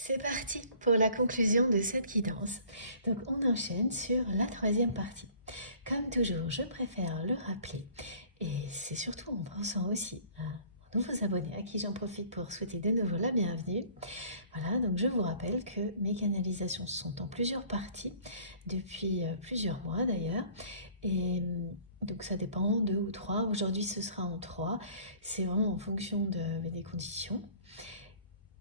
C'est parti pour la conclusion de cette guidance. Donc on enchaîne sur la troisième partie. Comme toujours, je préfère le rappeler, et c'est surtout en pensant aussi à nouveaux abonnés à qui j'en profite pour souhaiter de nouveau la bienvenue. Voilà, donc je vous rappelle que mes canalisations sont en plusieurs parties, depuis plusieurs mois d'ailleurs, et donc ça dépend, 2 ou 3. Aujourd'hui ce sera en 3, c'est vraiment en fonction des conditions.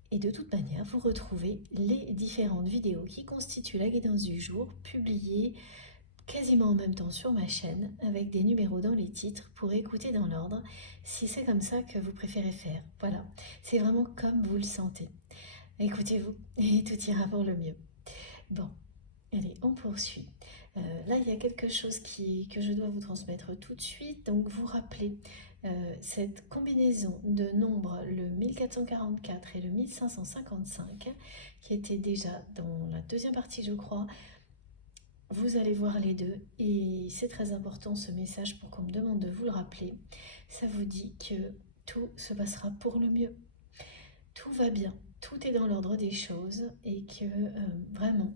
Et de toute manière, vous retrouvez les différentes vidéos qui constituent la guidance du jour, publiées quasiment en même temps sur ma chaîne, avec des numéros dans les titres pour écouter dans l'ordre, si c'est comme ça que vous préférez faire. Voilà, c'est vraiment comme vous le sentez. Écoutez-vous, et tout ira pour le mieux. Bon, allez, on poursuit. Là, il y a quelque chose que je dois vous transmettre tout de suite. Donc, vous rappelez cette combinaison de nombres, le 1444 et le 1555, qui était déjà dans la deuxième partie, je crois. Vous allez voir les deux, et c'est très important ce message pour qu'on me demande de vous le rappeler. Ça vous dit que tout se passera pour le mieux. Tout va bien, tout est dans l'ordre des choses, et que vraiment,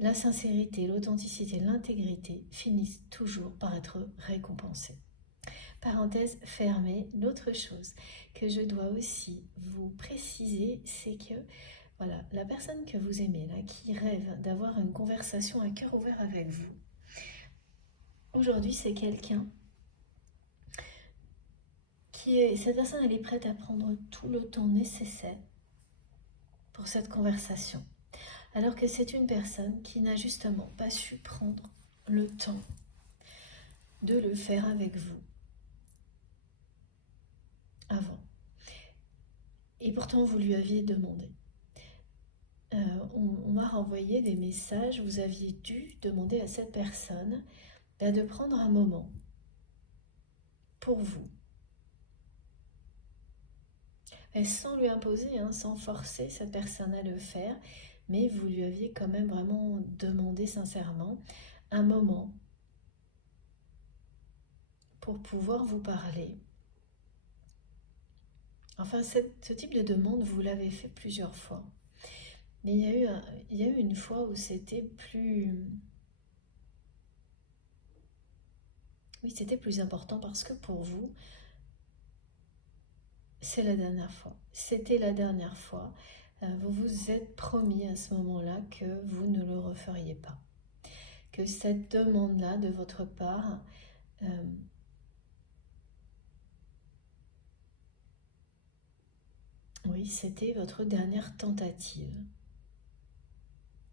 la sincérité, l'authenticité, l'intégrité finissent toujours par être récompensées. Parenthèse fermée, l'autre chose que je dois aussi vous préciser, c'est que voilà, la personne que vous aimez, là, qui rêve d'avoir une conversation à cœur ouvert avec vous, aujourd'hui c'est quelqu'un cette personne, elle est prête à prendre tout le temps nécessaire pour cette conversation. Alors que c'est une personne qui n'a justement pas su prendre le temps de le faire avec vous avant. Et pourtant, vous lui aviez demandé. On m'a renvoyé des messages, vous aviez dû demander à cette personne de prendre un moment pour vous. Et sans lui imposer, sans forcer cette personne à le faire, mais vous lui aviez quand même vraiment demandé sincèrement un moment pour pouvoir vous parler. Enfin, ce type de demande, vous l'avez fait plusieurs fois. Mais il y a eu une fois où c'était plus... Oui, c'était plus important parce que pour vous, c'est la dernière fois. C'était la dernière fois. Vous vous êtes promis à ce moment-là que vous ne le referiez pas. Que cette demande-là de votre part... oui, c'était votre dernière tentative.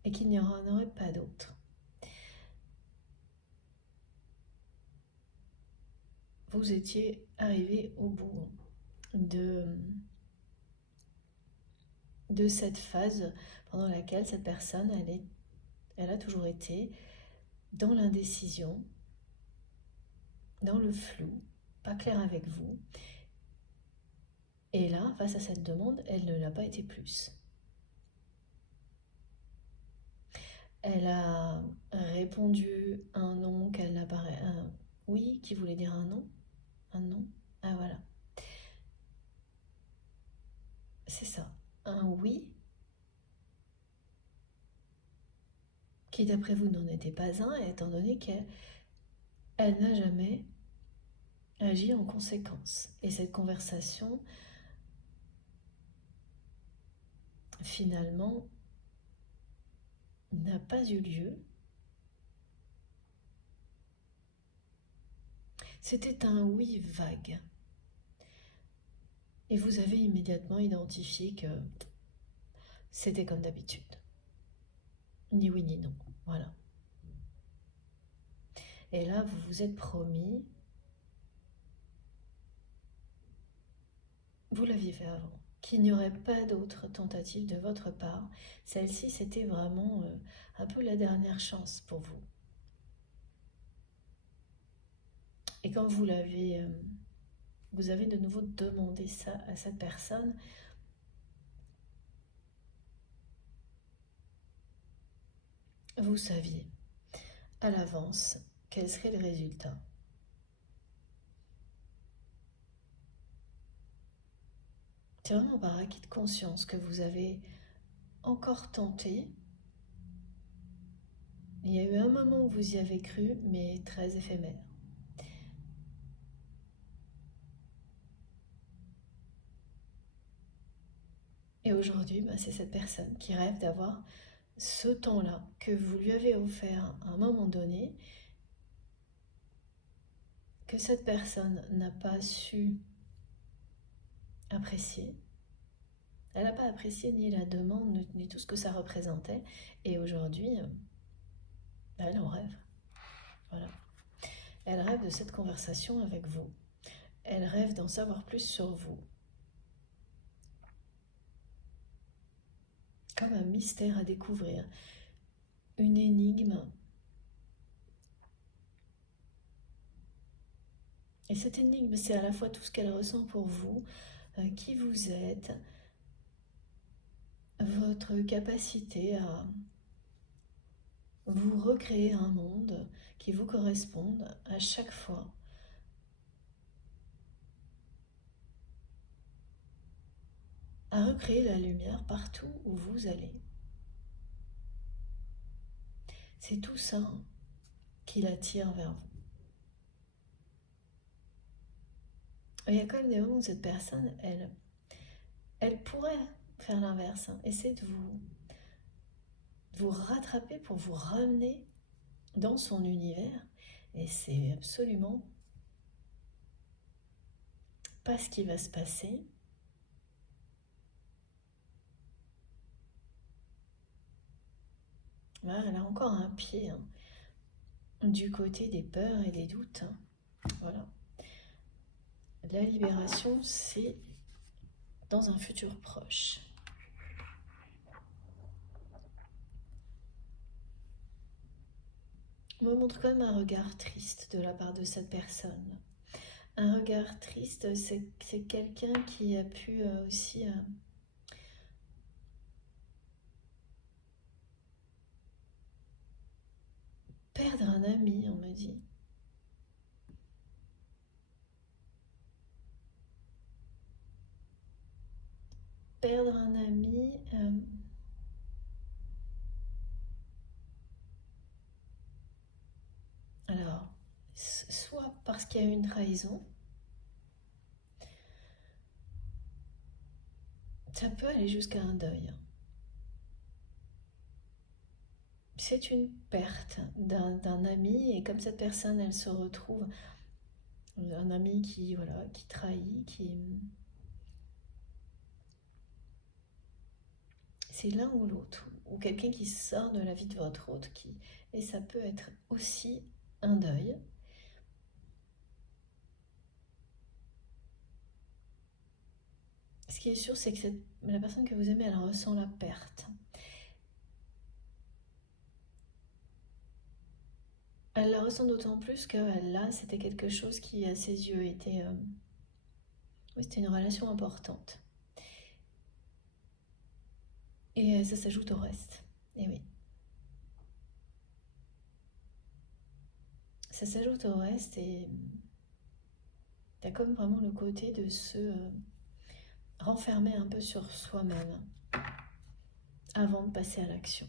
Et qu'il n'y en aurait pas d'autre. Vous étiez arrivé au bout de cette phase pendant laquelle cette personne, elle a toujours été dans l'indécision, dans le flou, pas claire avec vous. Et là, face à cette demande, elle ne l'a pas été plus. Elle a répondu un non qu'elle n'a pas... un oui qui voulait dire un non. Un non. Ah voilà. C'est ça. Un oui qui d'après vous n'en était pas un, étant donné qu'elle n'a jamais agi en conséquence. Et cette conversation, finalement, n'a pas eu lieu. C'était un oui vague. Et vous avez immédiatement identifié que c'était comme d'habitude. Ni oui ni non. Voilà. Et là, vous vous êtes promis, vous l'aviez fait avant, qu'il n'y aurait pas d'autres tentatives de votre part. Celle-ci, c'était vraiment un peu la dernière chance pour vous. Et quand vous avez de nouveau demandé ça à cette personne, vous saviez à l'avance quel serait le résultat. C'est vraiment par acquis de conscience que vous avez encore tenté. Il y a eu un moment où vous y avez cru, mais très éphémère. Et aujourd'hui, c'est cette personne qui rêve d'avoir ce temps-là que vous lui avez offert à un moment donné, que cette personne n'a pas su apprécier. Elle n'a pas apprécié ni la demande, ni tout ce que ça représentait. Et aujourd'hui, elle en rêve. Voilà. Elle rêve de cette conversation avec vous. Elle rêve d'en savoir plus sur vous. Comme un mystère à découvrir. Une énigme. Et cette énigme, c'est à la fois tout ce qu'elle ressent pour vous, qui vous êtes, votre capacité à vous recréer un monde qui vous corresponde à chaque fois. À recréer la lumière partout où vous allez. C'est tout ça qui l'attire vers vous. Il y a quand même des moments où cette personne, elle pourrait faire l'inverse, essayer de vous rattraper pour vous ramener dans son univers. Et c'est absolument pas ce qui va se passer. Là, elle a encore un pied du côté des peurs et des doutes. Voilà. La libération, c'est dans un futur proche. On me montre quand même un regard triste de la part de cette personne. Un regard triste, c'est quelqu'un qui a pu aussi perdre un ami, on me dit. Perdre un ami, alors, soit parce qu'il y a eu une trahison, ça peut aller jusqu'à un deuil. C'est une perte d'un ami, et comme cette personne, elle se retrouve, un ami qui trahit, c'est l'un ou l'autre, ou quelqu'un qui sort de la vie de votre autre, et ça peut être aussi un deuil. Ce qui est sûr, c'est que la personne que vous aimez, elle ressent la perte. Elle la ressent d'autant plus que là, c'était quelque chose qui, à ses yeux, était... oui, c'était une relation importante. Et ça s'ajoute au reste. Et oui. Ça s'ajoute au reste et t'as comme vraiment le côté de se renfermer un peu sur soi-même avant de passer à l'action.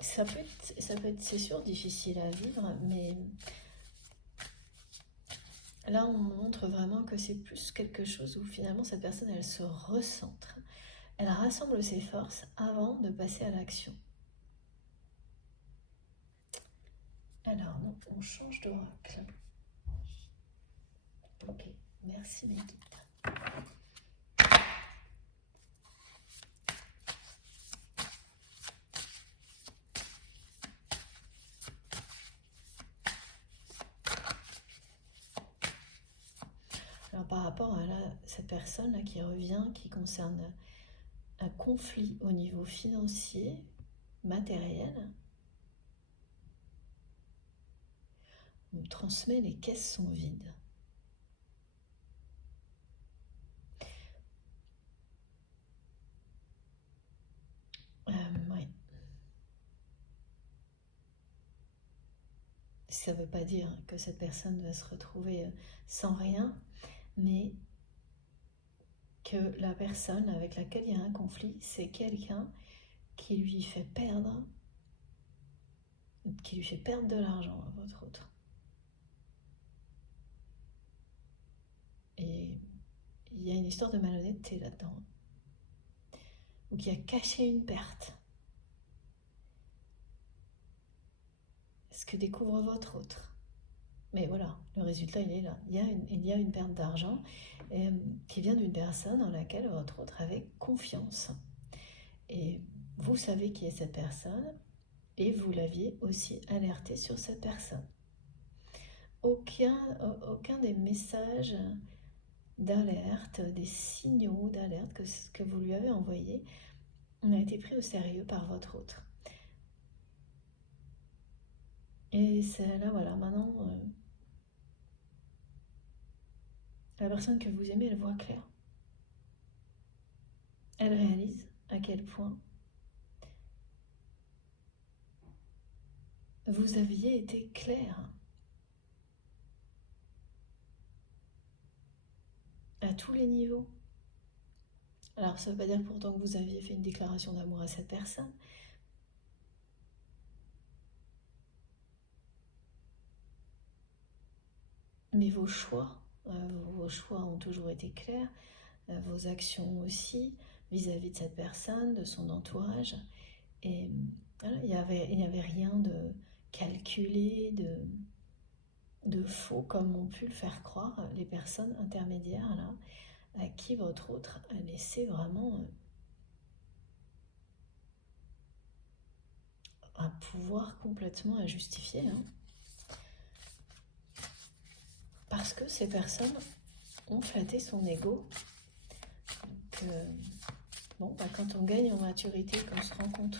Ça peut être, c'est sûr, difficile à vivre, mais là, on montre vraiment que c'est plus quelque chose où finalement cette personne, elle se recentre. Elle rassemble ses forces avant de passer à l'action. Alors, non, on change d'oracle. Ok, merci mes guides. Alors, par rapport à cette personne là qui revient, qui concerne un conflit au niveau financier, matériel, on me transmet les caisses sont vides. Ouais. Ça ne veut pas dire que cette personne va se retrouver sans rien, mais que la personne avec laquelle il y a un conflit, c'est quelqu'un qui lui fait perdre de l'argent à votre autre. Et il y a une histoire de malhonnêteté là-dedans, ou qui a caché une perte. Ce que découvre votre autre. Mais voilà, le résultat, il est là. Il y a une perte d'argent qui vient d'une personne en laquelle votre autre avait confiance. Et vous savez qui est cette personne, et vous l'aviez aussi alerté sur cette personne. Aucun des messages d'alerte, des signaux d'alerte que vous lui avez envoyés n'a été pris au sérieux par votre autre. Et c'est là, voilà, maintenant, la personne que vous aimez, elle voit clair. Elle réalise à quel point vous aviez été clair à tous les niveaux. Alors ça ne veut pas dire pourtant que vous aviez fait une déclaration d'amour à cette personne, mais vos choix ont toujours été clairs, vos actions aussi, vis-à-vis de cette personne, de son entourage. Et voilà, il n'y avait rien de calculé, de faux, comme ont pu le faire croire les personnes intermédiaires là, à qui votre autre a laissé vraiment un pouvoir complètement injustifié. Parce que ces personnes ont flatté son ego. Donc, quand on gagne en maturité, qu'on se rend compte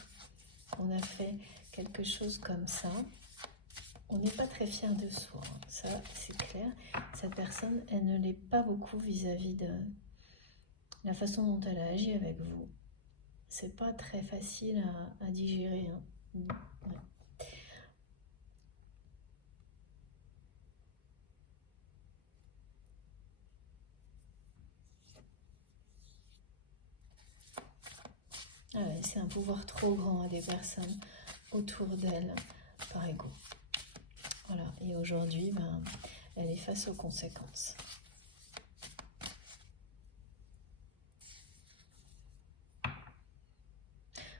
qu'on a fait quelque chose comme ça, on n'est pas très fier de soi. Ça, c'est clair. Cette personne, elle ne l'est pas beaucoup vis-à-vis de la façon dont elle a agi avec vous. C'est pas très facile à digérer. Ouais. C'est un pouvoir trop grand à des personnes autour d'elle par ego. Voilà, et aujourd'hui, elle est face aux conséquences.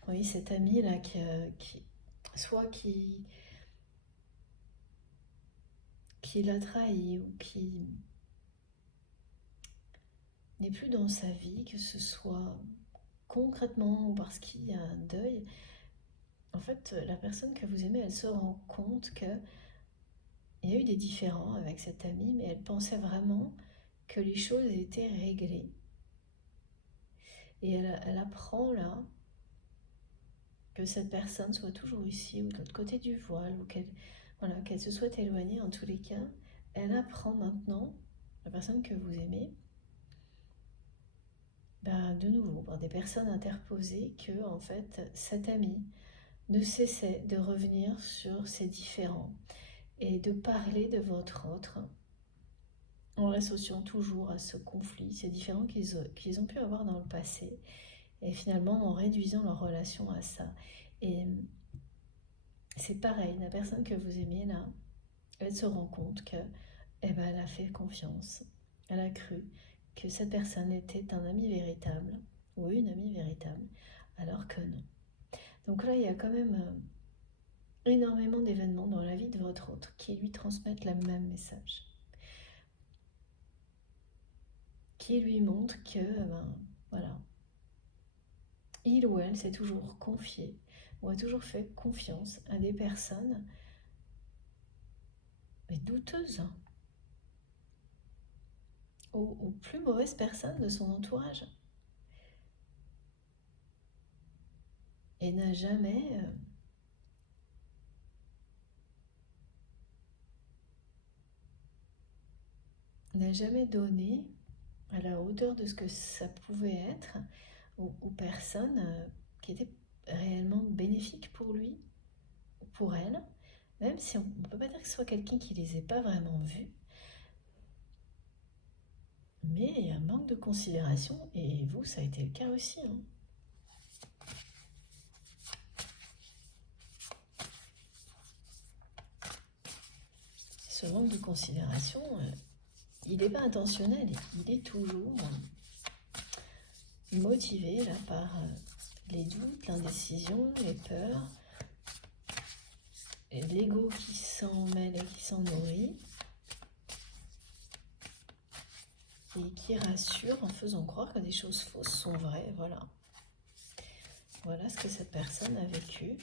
Oui, cette amie là qui l'a trahi ou qui n'est plus dans sa vie, que ce soit concrètement ou parce qu'il y a un deuil, en fait, la personne que vous aimez, elle se rend compte qu'il y a eu des différends avec cette amie, mais elle pensait vraiment que les choses étaient réglées. Et elle apprend là que cette personne soit toujours ici ou de l'autre côté du voile, ou qu'elle se soit éloignée en tous les cas. Elle apprend maintenant, la personne que vous aimez, de nouveau par des personnes interposées, que en fait cette amie ne cessait de revenir sur ces différends et de parler de votre autre en l'associant toujours à ce conflit, ces différends qu'ils ont pu avoir dans le passé, et finalement en réduisant leur relation à ça. Et c'est pareil, la personne que vous aimez là, elle se rend compte que, elle a fait confiance, elle a cru que cette personne était un ami véritable, ou une amie véritable, alors que non. Donc là, il y a quand même énormément d'événements dans la vie de votre autre qui lui transmettent le même message. Qui lui montre que, voilà, il ou elle s'est toujours confié, ou a toujours fait confiance à des personnes, mais douteuses, aux plus mauvaises personnes de son entourage. Et n'a jamais donné à la hauteur de ce que ça pouvait être aux personnes qui étaient réellement bénéfiques pour lui ou pour elle, même si on ne peut pas dire que ce soit quelqu'un qui les ait pas vraiment vus, Mais il y a un manque de considération, et vous, ça a été le cas aussi, hein. Ce manque de considération, il n'est pas intentionnel, il est toujours motivé là, par les doutes, l'indécision, les peurs, et l'ego qui s'en mêle et qui s'en nourrit, et qui rassure en faisant croire que des choses fausses sont vraies. Voilà. Voilà ce que cette personne a vécu.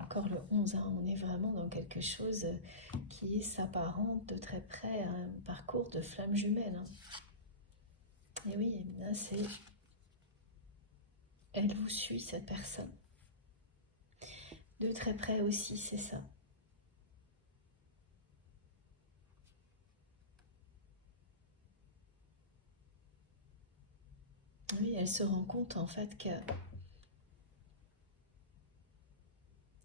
Encore le 11, hein, on est vraiment dans quelque chose qui s'apparente de très près à un parcours de flamme jumelle, hein. Et oui, là c'est... Elle vous suit, cette personne. De très près aussi, c'est ça. Oui, elle se rend compte en fait que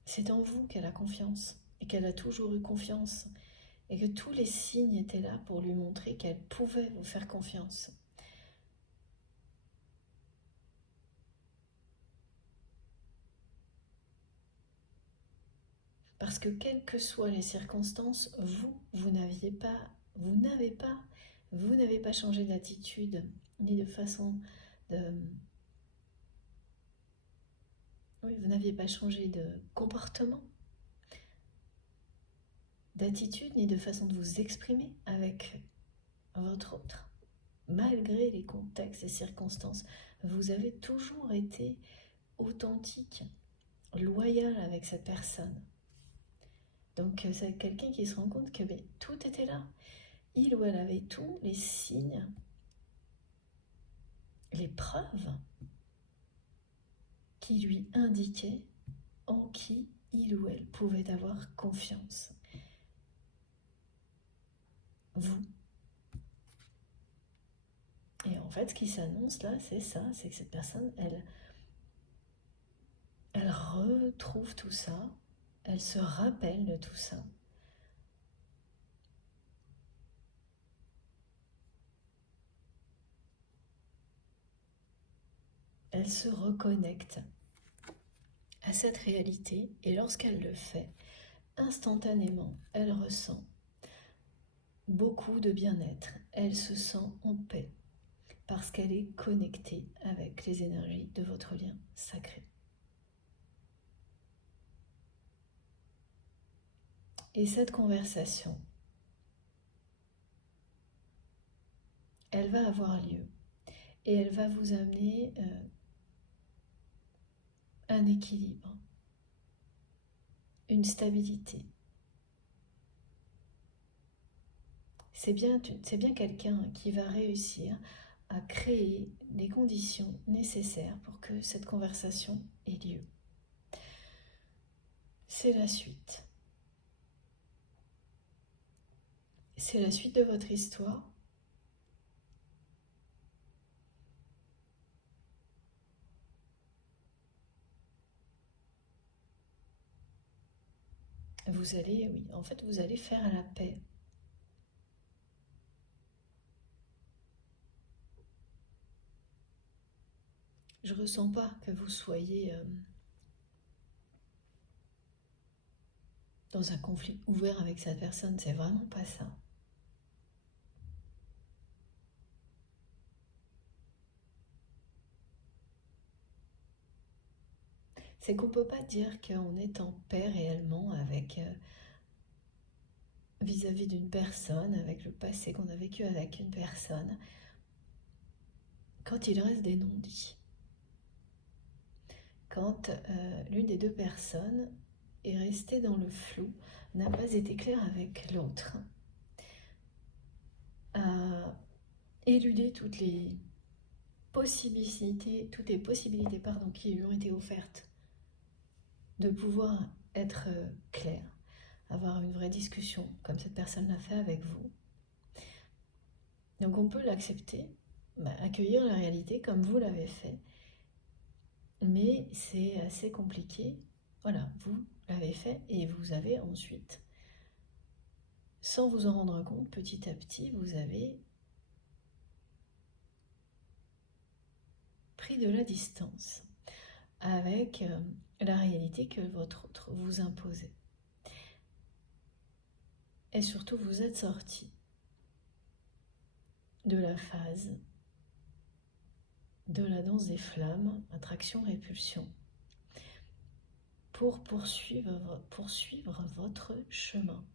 c'est en vous qu'elle a confiance, et qu'elle a toujours eu confiance, et que tous les signes étaient là pour lui montrer qu'elle pouvait vous faire confiance. Parce que quelles que soient les circonstances, vous n'avez pas changé d'attitude, ni de façon de... Oui, vous n'aviez pas changé de comportement, d'attitude, ni de façon de vous exprimer avec votre autre. Malgré les contextes et circonstances, vous avez toujours été authentique, loyal avec cette personne. Donc c'est quelqu'un qui se rend compte que tout était là. Il ou elle avait tous les signes, les preuves qui lui indiquaient en qui il ou elle pouvait avoir confiance. Vous. Et en fait, ce qui s'annonce là, c'est ça, c'est que cette personne, elle retrouve tout ça, elle se rappelle de tout ça. Elle se reconnecte à cette réalité, et lorsqu'elle le fait, instantanément, elle ressent beaucoup de bien-être, elle se sent en paix, parce qu'elle est connectée avec les énergies de votre lien sacré. Et cette conversation, elle va avoir lieu, et elle va vous amener un équilibre, une stabilité. C'est bien quelqu'un qui va réussir à créer les conditions nécessaires pour que cette conversation ait lieu. C'est la suite. C'est la suite de votre histoire. Vous allez, oui, en fait, vous allez faire la paix. Je ressens pas que vous soyez dans un conflit ouvert avec cette personne, c'est vraiment pas ça. C'est qu'on peut pas dire qu'on est en paix réellement avec vis-à-vis d'une personne, avec le passé qu'on a vécu avec une personne, quand il reste des non-dits. Quand l'une des deux personnes est restée dans le flou, n'a pas été claire avec l'autre, a éludé toutes les possibilités qui lui ont été offertes de pouvoir être clair, avoir une vraie discussion, comme cette personne l'a fait avec vous. Donc on peut l'accepter, accueillir la réalité comme vous l'avez fait, mais c'est assez compliqué voilà, vous l'avez fait et vous avez ensuite, sans vous en rendre compte, petit à petit, vous avez pris de la distance avec la réalité que votre autre vous imposait. Et surtout, vous êtes sorti de la phase de la danse des flammes, attraction-répulsion, pour poursuivre votre chemin.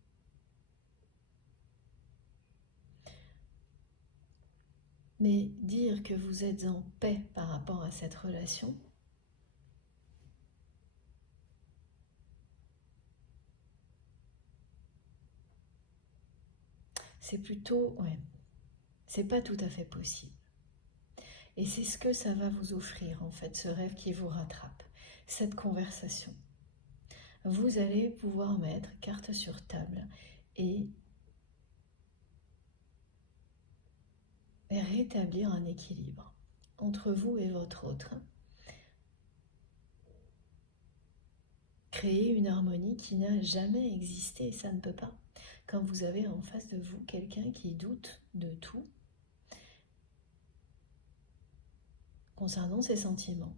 Mais dire que vous êtes en paix par rapport à cette relation, c'est plutôt, ouais, c'est pas tout à fait possible. Et c'est ce que ça va vous offrir, en fait, ce rêve qui vous rattrape, cette conversation. Vous allez pouvoir mettre carte sur table et rétablir un équilibre entre vous et votre autre. Créer une harmonie qui n'a jamais existé, ça ne peut pas. Quand vous avez en face de vous quelqu'un qui doute de tout concernant ses sentiments,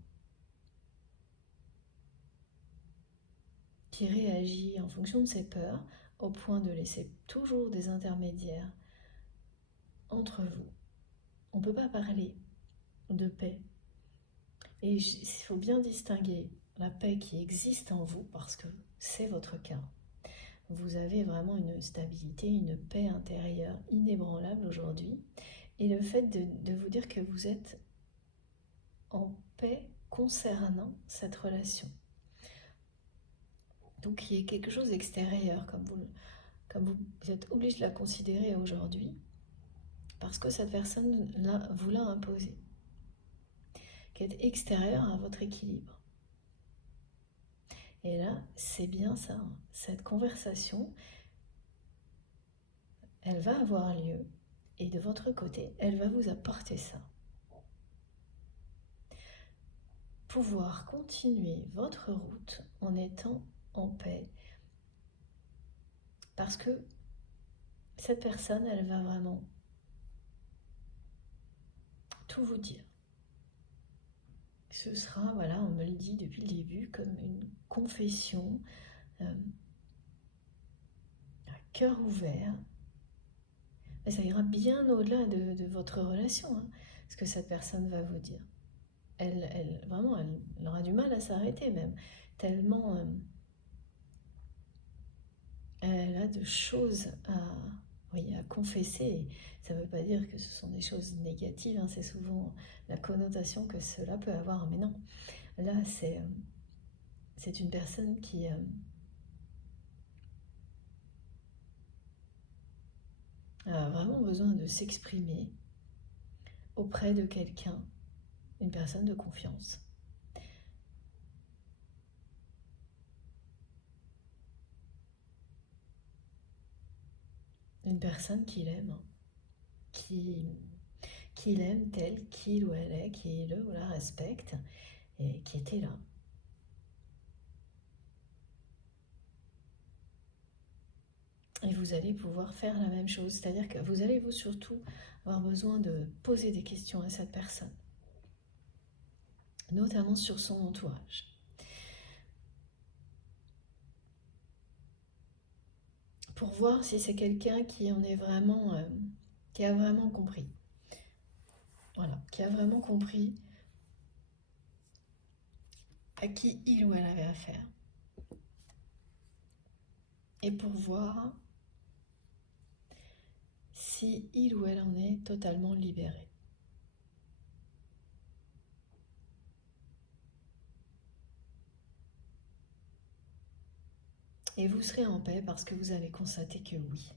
qui réagit en fonction de ses peurs au point de laisser toujours des intermédiaires entre vous. On ne peut pas parler de paix. Et il faut bien distinguer la paix qui existe en vous, parce que c'est votre cas. Vous avez vraiment une stabilité, une paix intérieure inébranlable aujourd'hui. Et le fait de vous dire que vous êtes en paix concernant cette relation. Donc il y a quelque chose d'extérieur, comme vous êtes obligé de la considérer aujourd'hui, parce que cette personne vous l'a imposé, qui est extérieur à votre équilibre. Et là, c'est bien ça, hein. Cette conversation, elle va avoir lieu, et de votre côté, elle va vous apporter ça. Pouvoir continuer votre route en étant en paix, parce que cette personne, elle va vraiment tout vous dire. Ce sera, voilà, on me le dit depuis le début, comme une confession, un cœur ouvert. Mais ça ira bien au-delà de votre relation, hein, ce que cette personne va vous dire. Vraiment, elle aura du mal à s'arrêter même, tellement elle a de choses à confesser. Ça ne veut pas dire que ce sont des choses négatives, hein, c'est souvent la connotation que cela peut avoir, mais non. Là, c'est une personne qui a vraiment besoin de s'exprimer auprès de quelqu'un, une personne de confiance. Une personne qu'il aime, qui l'aime tel qu'il ou elle est, qui le ou la respecte et qui était là. Et vous allez pouvoir faire la même chose, c'est-à-dire que vous allez surtout avoir besoin de poser des questions à cette personne, notamment sur son entourage. Pour voir si c'est quelqu'un qui en est vraiment, qui a vraiment compris. Voilà, qui a vraiment compris à qui il ou elle avait affaire. Et pour voir si il ou elle en est totalement libéré. Et vous serez en paix parce que vous allez constater que oui,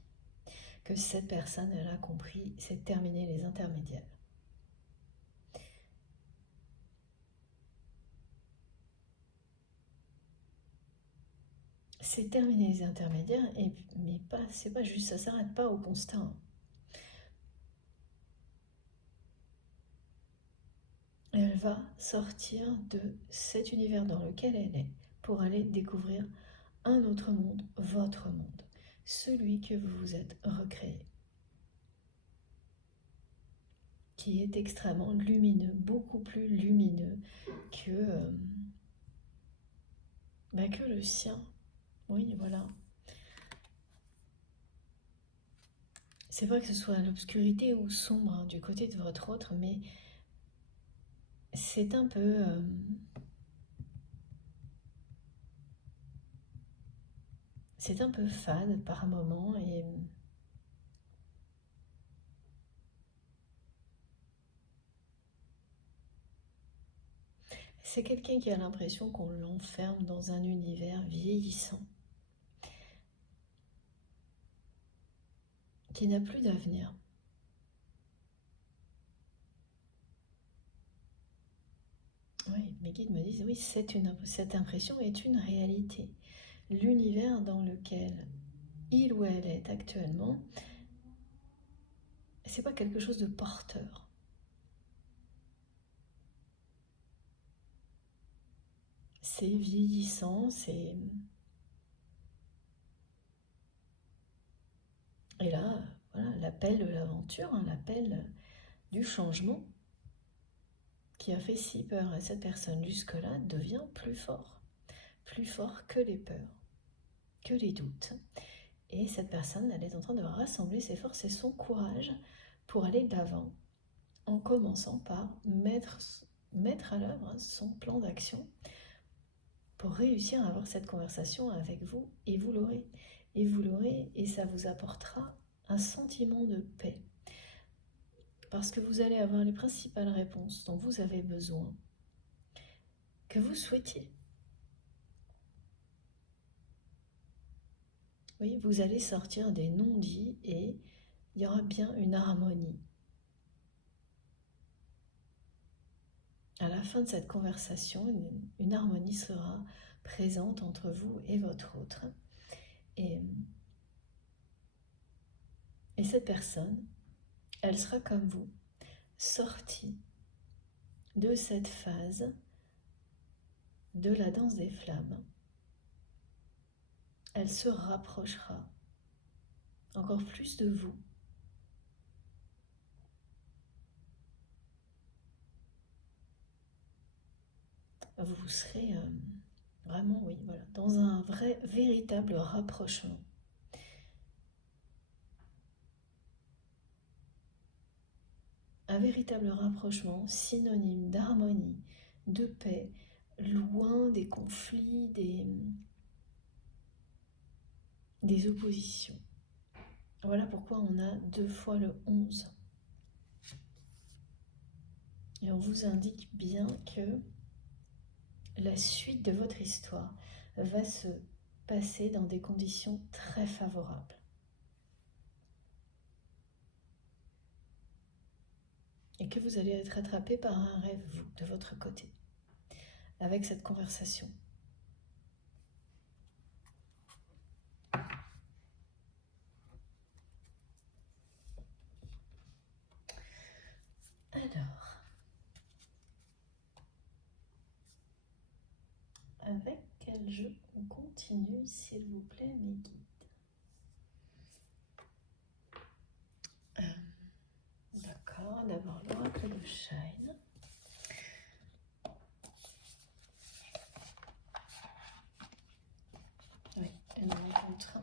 que cette personne, elle a compris, c'est terminer les intermédiaires. C'est terminer les intermédiaires, mais c'est pas juste, ça s'arrête pas au constat. Elle va sortir de cet univers dans lequel elle est pour aller découvrir un autre monde, votre monde, celui que vous vous êtes recréé, qui est extrêmement lumineux, beaucoup plus lumineux que le sien. Oui, voilà. C'est vrai que ce soit l'obscurité ou sombre hein, du côté de votre autre, mais c'est un peu... c'est un peu fade par moment et c'est quelqu'un qui a l'impression qu'on l'enferme dans un univers vieillissant, qui n'a plus d'avenir. Oui, mes guides me disent, oui, cette impression est une réalité. L'univers dans lequel il ou elle est actuellement, c'est pas quelque chose de porteur. C'est vieillissant, c'est... Et là, voilà, l'appel de l'aventure, hein, l'appel du changement qui a fait si peur à cette personne jusque-là devient plus fort que les peurs, que les doutes. Et cette personne, elle est en train de rassembler ses forces et son courage pour aller d'avant, en commençant par mettre à l'œuvre son plan d'action pour réussir à avoir cette conversation avec vous, et vous l'aurez. Et vous l'aurez, et ça vous apportera un sentiment de paix. Parce que vous allez avoir les principales réponses dont vous avez besoin, que vous souhaitiez. Oui, vous allez sortir des non-dits et il y aura bien une harmonie. À la fin de cette conversation, une harmonie sera présente entre vous et votre autre. Et cette personne, elle sera comme vous, sortie de cette phase de la danse des flammes. Elle se rapprochera encore plus de vous. Vous serez vraiment, oui, voilà, dans un véritable rapprochement. Un véritable rapprochement synonyme d'harmonie, de paix, loin des conflits, des oppositions. Voilà pourquoi on a 2 fois le 11. Et on vous indique bien que la suite de votre histoire va se passer dans des conditions très favorables. Et que vous allez être attrapé par un rêve, vous, de votre côté, avec cette conversation. Alors, avec quel jeu on continue, s'il vous plaît, mes guides? D'accord, d'abord l'oracle de Shine. Oui, une rencontre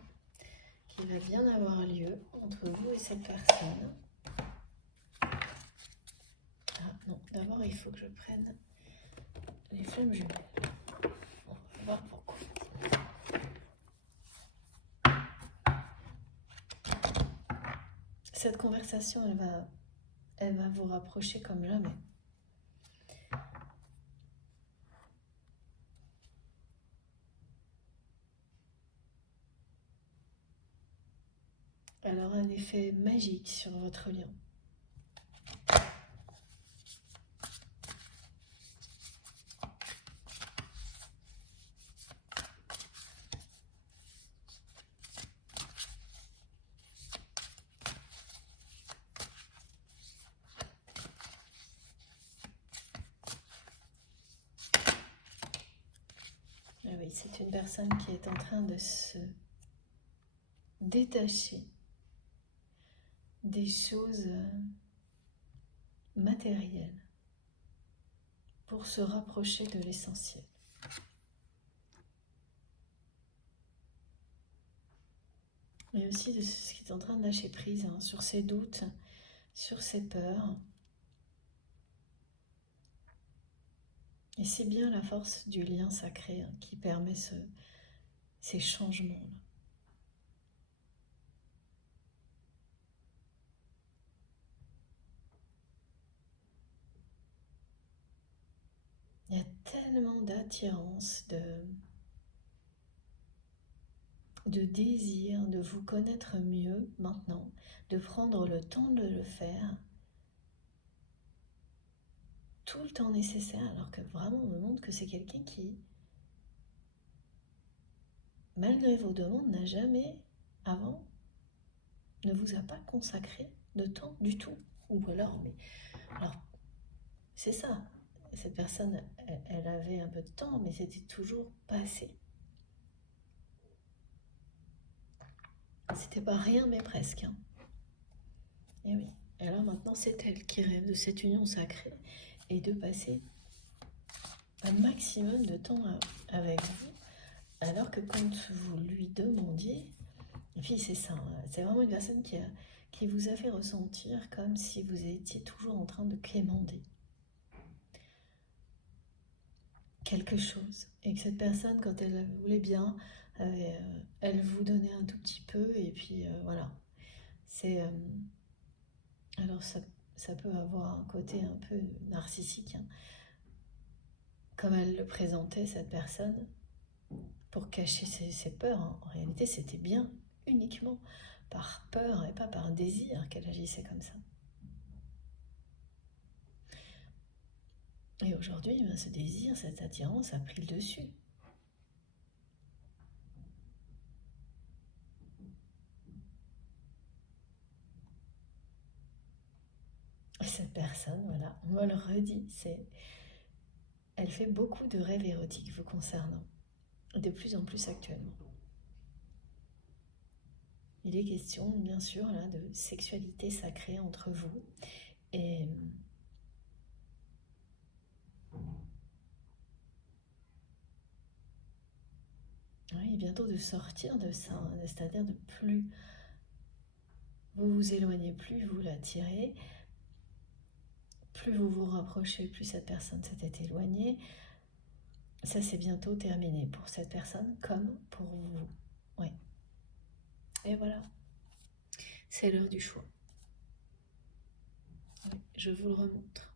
qui va bien avoir lieu entre vous et cette personne. Ah non, d'abord il faut que je prenne les flammes jumelles. On va voir pourquoi. Cette conversation, elle va vous rapprocher comme jamais. Elle aura un effet magique sur votre lien. c'est une personne qui est en train de se détacher des choses matérielles pour se rapprocher de l'essentiel. Mais aussi de ce qui est en train de lâcher prise sur ses doutes, sur ses peurs. Et c'est bien la force du lien sacré qui permet ces changements-là. Il y a tellement d'attirance, de désir de vous connaître mieux maintenant, de prendre le temps de le faire, tout le temps nécessaire, alors que vraiment on me montre que c'est quelqu'un qui, malgré vos demandes, n'a jamais, avant, ne vous a pas consacré de temps du tout. Ou alors, c'est ça, cette personne, elle avait un peu de temps, mais c'était toujours pas assez. C'était pas rien, mais presque. Et oui. Et alors maintenant, c'est elle qui rêve de cette union sacrée et de passer un maximum de temps avec vous, alors que quand vous lui demandiez, et puis c'est ça, c'est vraiment une personne qui vous a fait ressentir comme si vous étiez toujours en train de quémander quelque chose, et que cette personne, quand elle voulait bien, elle vous donnait un tout petit peu, et puis voilà. C'est alors ça peut avoir un côté un peu narcissique, comme elle le présentait, cette personne, pour cacher ses peurs. En réalité, c'était bien uniquement par peur et pas par désir qu'elle agissait comme ça. Et aujourd'hui, ce désir, cette attirance a pris le dessus. Et cette personne, voilà, on me le redit, elle fait beaucoup de rêves érotiques vous concernant, de plus en plus actuellement. Il est question, bien sûr, là, de sexualité sacrée entre vous. Et oui, bientôt de sortir de ça, c'est-à-dire de plus vous vous éloignez, plus vous l'attirez, plus vous vous rapprochez, plus cette personne s'était éloignée. Ça, c'est bientôt terminé pour cette personne comme pour vous. Oui. Et voilà. C'est l'heure du choix. Oui, je vous le remontre.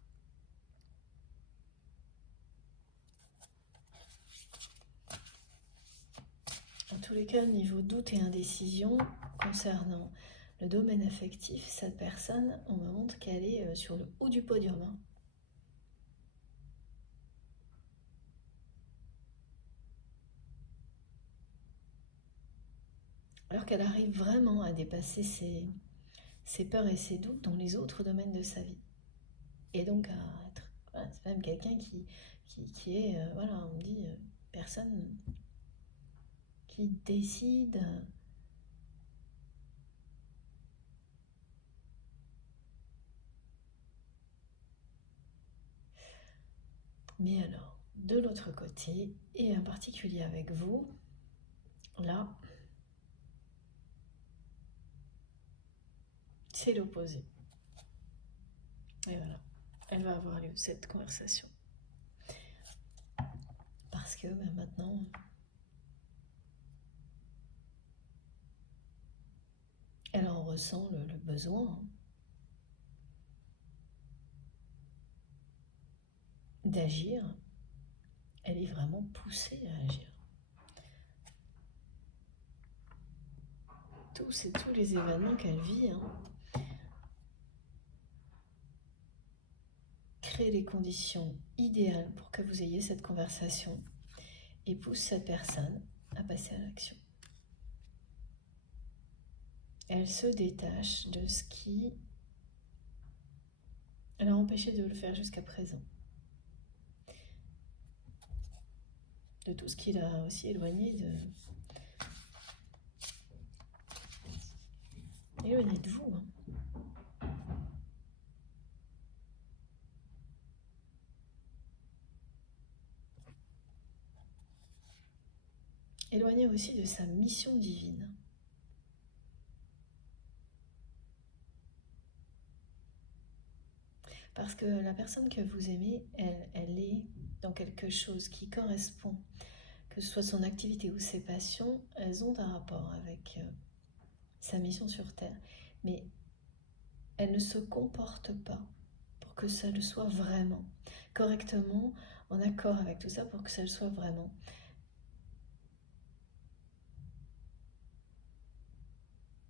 En tous les cas, niveau doute et indécision concernant le domaine affectif, cette personne, on me montre qu'elle est sur le haut du podium. Alors qu'elle arrive vraiment à dépasser ses peurs et ses doutes dans les autres domaines de sa vie. Et donc à être, voilà, c'est même quelqu'un qui est, voilà, on me dit, personne qui décide. Mais alors, de l'autre côté, et en particulier avec vous, là, c'est l'opposé. Et voilà, elle va avoir lieu, cette conversation. Parce que maintenant, elle en ressent le besoin d'agir. Elle est vraiment poussée à agir. Tous les événements qu'elle vit créent les conditions idéales pour que vous ayez cette conversation et pousse cette personne à passer à l'action. Elle se détache de ce qui l'a empêché de le faire jusqu'à présent. de tout ce qu'il a aussi éloigné de vous. Hein. Éloigné aussi de sa mission divine. Parce que la personne que vous aimez, elle est dans quelque chose qui correspond, que ce soit son activité ou ses passions, elles ont un rapport avec sa mission sur Terre. Mais elle ne se comporte pas pour que ça le soit vraiment, correctement, en accord avec tout ça, pour que ça le soit vraiment.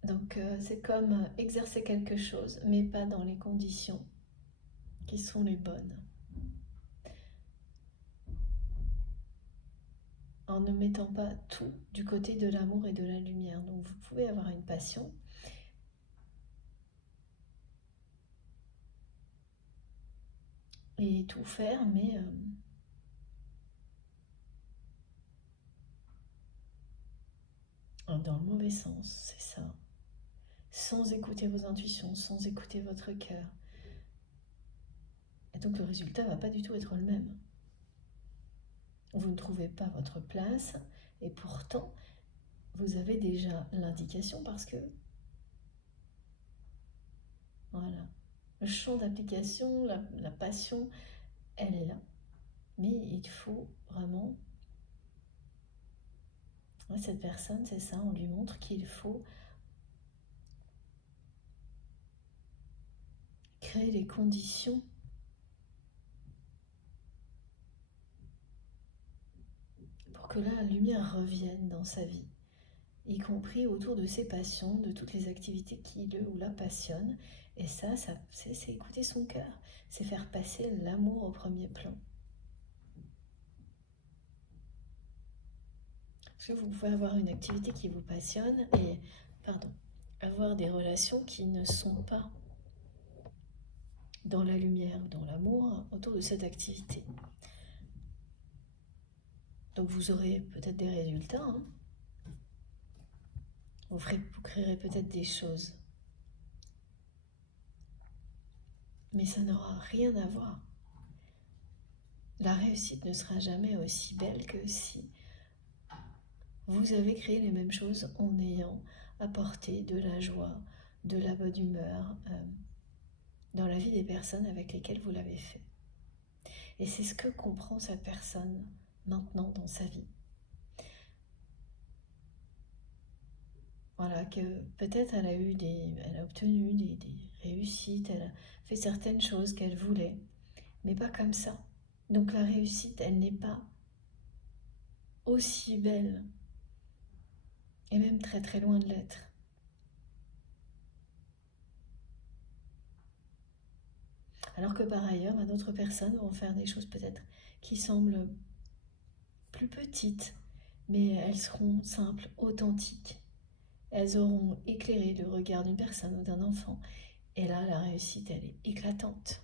Donc c'est comme exercer quelque chose, mais pas dans les conditions qui sont les bonnes. En ne mettant pas tout du côté de l'amour et de la lumière. Donc vous pouvez avoir une passion, et tout faire, mais dans le mauvais sens, c'est ça. Sans écouter vos intuitions, sans écouter votre cœur. Et donc le résultat ne va pas du tout être le même. Vous ne trouvez pas votre place, et pourtant, vous avez déjà l'indication parce que, voilà, le champ d'application, la passion, elle est là. Mais il faut vraiment, cette personne, c'est ça, on lui montre qu'il faut créer les conditions pour que la lumière revienne dans sa vie, y compris autour de ses passions, de toutes les activités qui le ou la passionnent. Et ça c'est écouter son cœur, c'est faire passer l'amour au premier plan. Parce que vous pouvez avoir une activité qui vous passionne et, avoir des relations qui ne sont pas dans la lumière, dans l'amour, autour de cette activité. Donc vous aurez peut-être des résultats, hein. Vous créerez peut-être des choses. Mais ça n'aura rien à voir. La réussite ne sera jamais aussi belle que si vous avez créé les mêmes choses en ayant apporté de la joie, de la bonne humeur dans la vie des personnes avec lesquelles vous l'avez fait. Et c'est ce que comprend cette personne maintenant dans sa vie. Voilà, que peut-être elle a obtenu des réussites, elle a fait certaines choses qu'elle voulait, mais pas comme ça. Donc la réussite, elle n'est pas aussi belle, et même très très loin de l'être. Alors que par ailleurs, d'autres personnes vont faire des choses peut-être qui semblent plus petites, mais elles seront simples, authentiques. Elles auront éclairé le regard d'une personne ou d'un enfant. Et là, la réussite, elle est éclatante.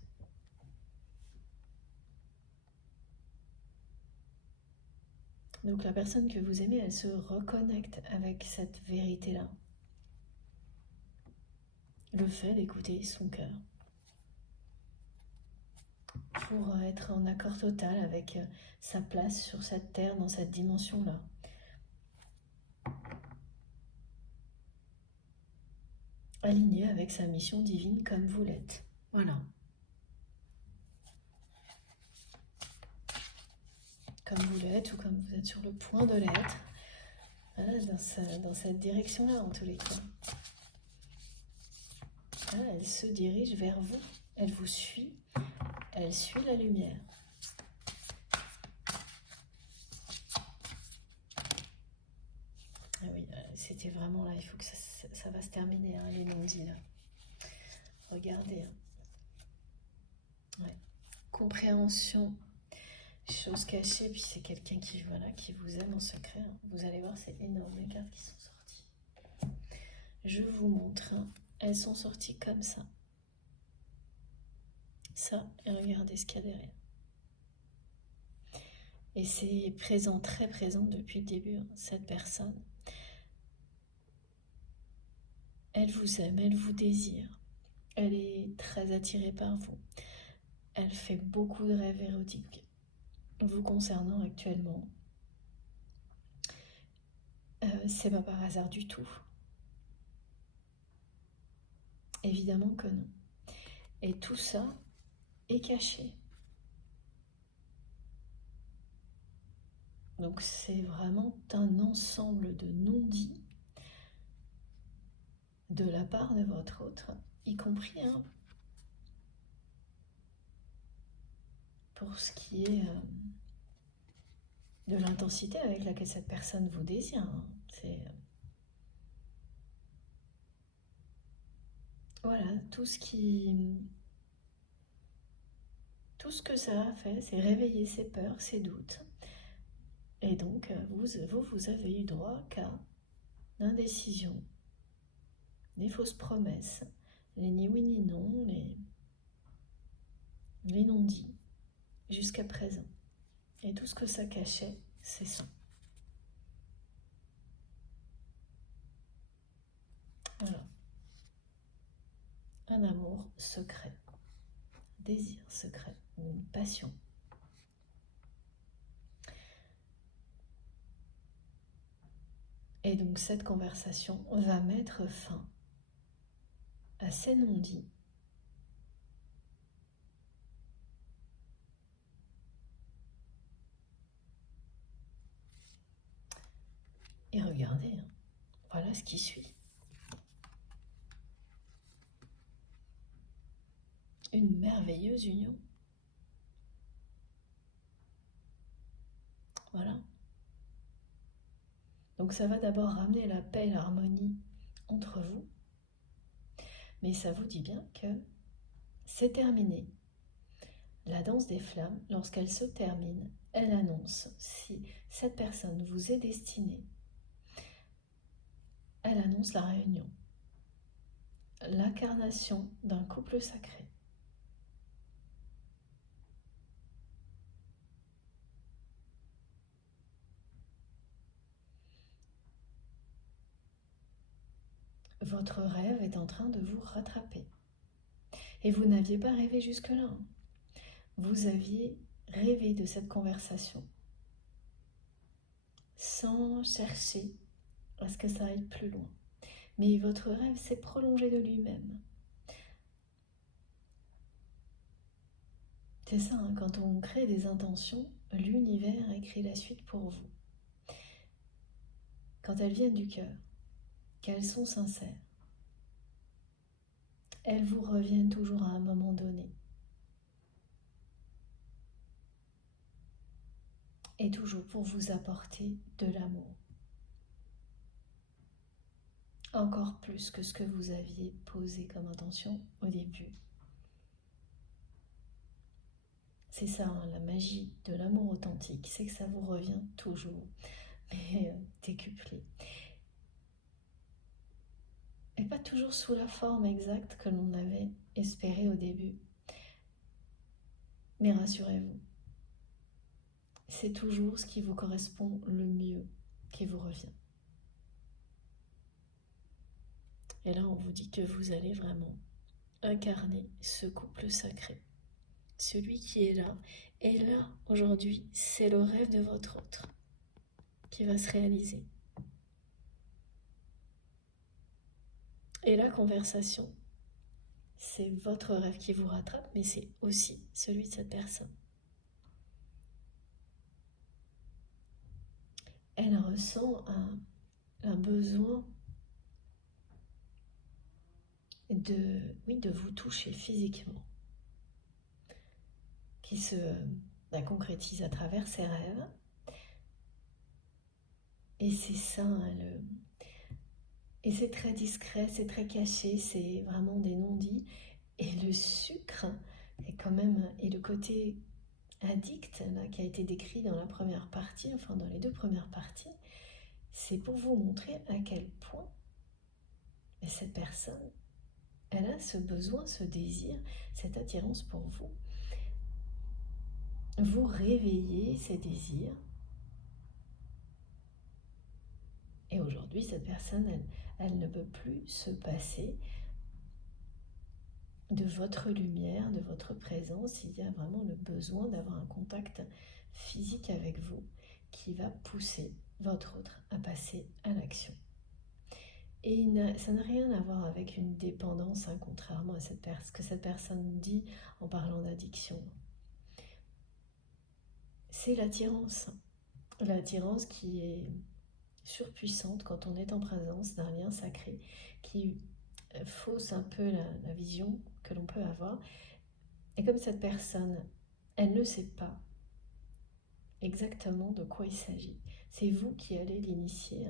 Donc la personne que vous aimez, elle se reconnecte avec cette vérité-là. Le fait d'écouter son cœur. Pour être en accord total avec sa place sur cette terre, dans cette dimension-là. Aligné avec sa mission divine comme vous l'êtes. Voilà. Comme vous l'êtes ou comme vous êtes sur le point de l'être. Voilà, dans cette direction-là en tous les cas. Voilà, elle se dirige vers vous. Elle vous suit. Elle suit la lumière. Ah oui, c'était vraiment là, il faut que ça va se terminer, hein, les non-dits là. Regardez. Ouais. Compréhension, chose cachée, puis c'est quelqu'un qui vous aime en secret. Hein. Vous allez voir, c'est énorme les cartes qui sont sorties. Je vous montre, hein. Elles sont sorties comme ça. Ça, et regardez ce qu'il y a derrière. Et c'est présent, très présent depuis le début, hein, cette personne. Elle vous aime, elle vous désire. Elle est très attirée par vous. Elle fait beaucoup de rêves érotiques vous concernant actuellement. C'est pas par hasard du tout. Évidemment que non. Et tout ça est caché. Donc c'est vraiment un ensemble de non-dits de la part de votre autre, y compris pour ce qui est de l'intensité avec laquelle cette personne vous désire. C'est voilà, tout ce que ça a fait, c'est réveiller ses peurs, ses doutes. Et donc, vous avez eu droit qu'à l'indécision, les fausses promesses, les ni oui ni non, les non-dits, jusqu'à présent. Et tout ce que ça cachait, c'est ça. Voilà. Un amour secret, un désir secret, une passion. Et donc cette conversation va mettre fin à ces non-dits. Et regardez, voilà ce qui suit. Une merveilleuse union. Voilà. Donc ça va d'abord ramener la paix et l'harmonie entre vous. Mais ça vous dit bien que c'est terminé. La danse des flammes, lorsqu'elle se termine, elle annonce si cette personne vous est destinée. Elle annonce la réunion, l'incarnation d'un couple sacré. Votre rêve est en train de vous rattraper. Et vous n'aviez pas rêvé jusque-là. Vous aviez rêvé de cette conversation sans chercher à ce que ça aille plus loin. Mais votre rêve s'est prolongé de lui-même. C'est ça, quand on crée des intentions, l'univers écrit la suite pour vous. Quand elles viennent du cœur, qu'elles sont sincères, elles vous reviennent toujours à un moment donné. Et toujours pour vous apporter de l'amour. Encore plus que ce que vous aviez posé comme intention au début. C'est ça, la magie de l'amour authentique, c'est que ça vous revient toujours, mais décuplé. Et pas toujours sous la forme exacte que l'on avait espéré au début. Mais rassurez-vous, c'est toujours ce qui vous correspond le mieux qui vous revient. Et là, on vous dit que vous allez vraiment incarner ce couple sacré. Celui qui est là. Et là, aujourd'hui, c'est le rêve de votre autre qui va se réaliser. Et la conversation, c'est votre rêve qui vous rattrape, mais c'est aussi celui de cette personne. Elle ressent un besoin de vous toucher physiquement, qui se la concrétise à travers ses rêves. Et c'est ça, et c'est très discret, c'est très caché, c'est vraiment des non-dits. Et le sucre est quand même, et le côté addict là, qui a été décrit dans la première partie, enfin dans les deux premières parties, c'est pour vous montrer à quel point cette personne, elle a ce besoin, ce désir, cette attirance pour vous. vous réveillez ces désirs. Et aujourd'hui, cette personne, elle ne peut plus se passer de votre lumière, de votre présence. Il y a vraiment le besoin d'avoir un contact physique avec vous qui va pousser votre autre à passer à l'action. Et ça n'a rien à voir avec une dépendance, hein, contrairement à ce que cette personne dit en parlant d'addiction. C'est l'attirance. L'attirance qui est surpuissante quand on est en présence d'un lien sacré qui fausse un peu la vision que l'on peut avoir. Et comme cette personne, elle ne sait pas exactement de quoi il s'agit, c'est vous qui allez l'initier.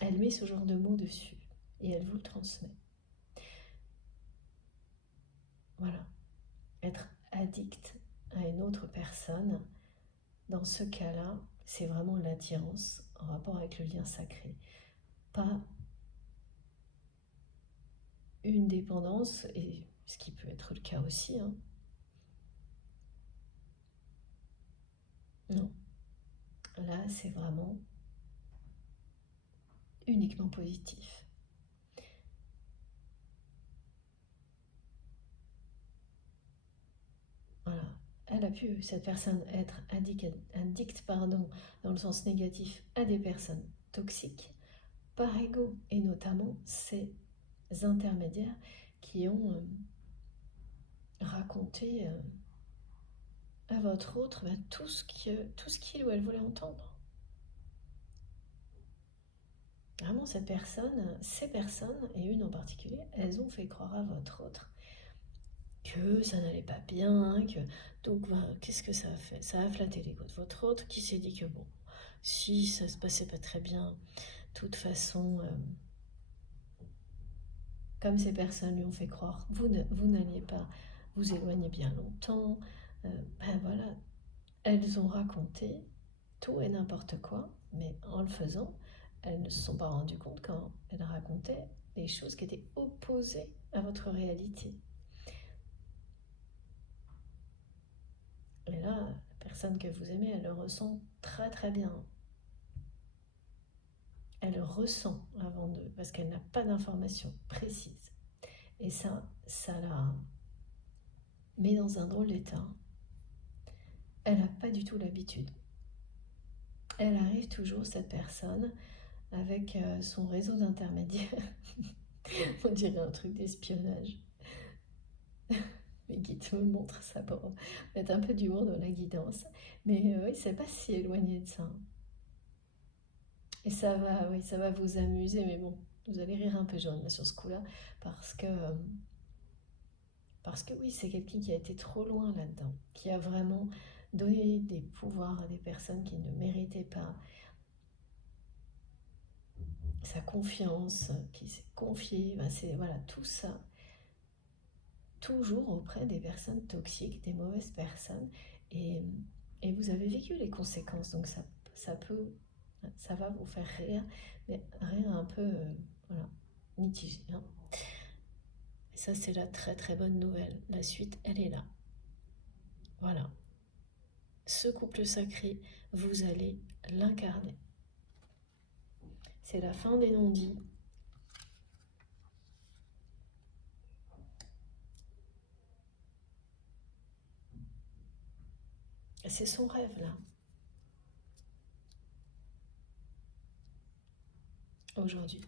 Elle met ce genre de mots dessus et elle vous le transmet. Voilà. Être addict à une autre personne, dans ce cas-là, c'est vraiment l'attirance en rapport avec le lien sacré. Pas une dépendance, et ce qui peut être le cas aussi. Non. Là, c'est vraiment uniquement positif. Voilà. Elle a pu, cette personne, être addict dans le sens négatif à des personnes toxiques, par ego, et notamment ces intermédiaires qui ont raconté à votre autre tout ce qu'il ou elle voulait entendre. Vraiment, ces personnes, et une en particulier, elles ont fait croire à votre autre que ça n'allait pas bien, donc qu'est-ce que ça a fait? Ça a flatté l'ego de votre autre qui s'est dit que bon, si ça se passait pas très bien, de toute façon, comme ces personnes lui ont fait croire, vous n'alliez pas vous éloigner bien longtemps, voilà, elles ont raconté tout et n'importe quoi, mais en le faisant, elles ne se sont pas rendues compte quand elles racontaient des choses qui étaient opposées à votre réalité. Et là, la personne que vous aimez, elle le ressent très très bien. Elle le ressent parce qu'elle n'a pas d'informations précises. Et ça la met dans un drôle d'état. Elle n'a pas du tout l'habitude. Elle arrive toujours, cette personne, avec son réseau d'intermédiaires. On dirait un truc d'espionnage. Les guides me montrent ça pour mettre un peu d'humour dans la guidance. Mais oui, c'est pas si éloigné de ça. Et ça va vous amuser, mais bon, vous allez rire un peu jaune là, sur ce coup-là, parce que oui, c'est quelqu'un qui a été trop loin là-dedans, qui a vraiment donné des pouvoirs à des personnes qui ne méritaient pas sa confiance, qui s'est confié, voilà, tout ça, toujours auprès des personnes toxiques, des mauvaises personnes, et, vous avez vécu les conséquences, donc ça va vous faire rire, mais rire un peu, voilà, mitigé. Et ça, c'est la très très bonne nouvelle. La suite, elle est là. Voilà. Ce couple sacré, vous allez l'incarner. C'est la fin des non-dits. C'est son rêve, là. Aujourd'hui.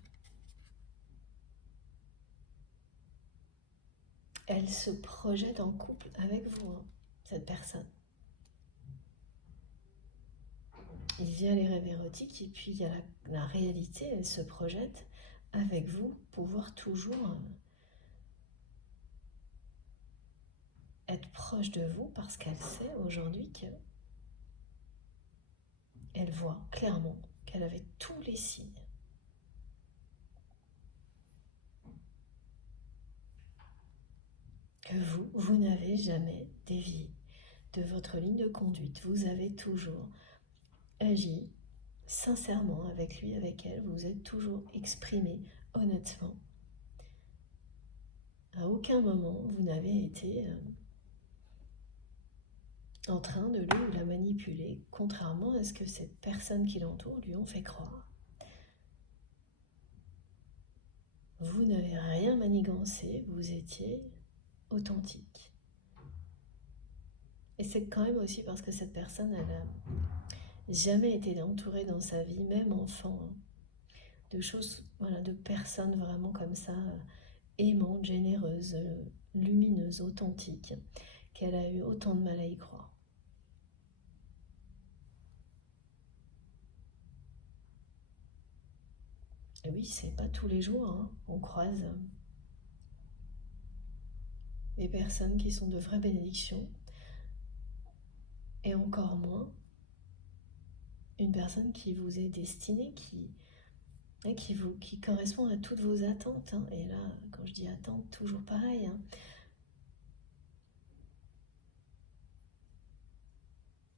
Elle se projette en couple avec vous, cette personne. Il y a les rêves érotiques et puis il y a la réalité, elle se projette avec vous, pouvoir toujours être proche de vous parce qu'elle sait aujourd'hui qu'elle voit clairement qu'elle avait tous les signes. Que vous n'avez jamais dévié de votre ligne de conduite. Vous avez toujours agi sincèrement avec lui, avec elle. Vous êtes toujours exprimé honnêtement. À aucun moment vous n'avez été en train de le ou la manipuler, contrairement à ce que cette personne qui l'entoure lui ont fait croire. Vous n'avez rien manigancé, vous étiez authentique. Et c'est quand même aussi parce que cette personne, elle n'a jamais été entourée dans sa vie, même enfant, hein, de choses, voilà, de personnes vraiment comme ça, aimantes, généreuses, lumineuses, authentiques, qu'elle a eu autant de mal à y croire. Et oui, c'est pas tous les jours, hein, on croise des personnes qui sont de vraies bénédictions, et encore moins une personne qui vous est destinée, qui correspond à toutes vos attentes, hein. Et là, quand je dis attentes, toujours pareil, hein,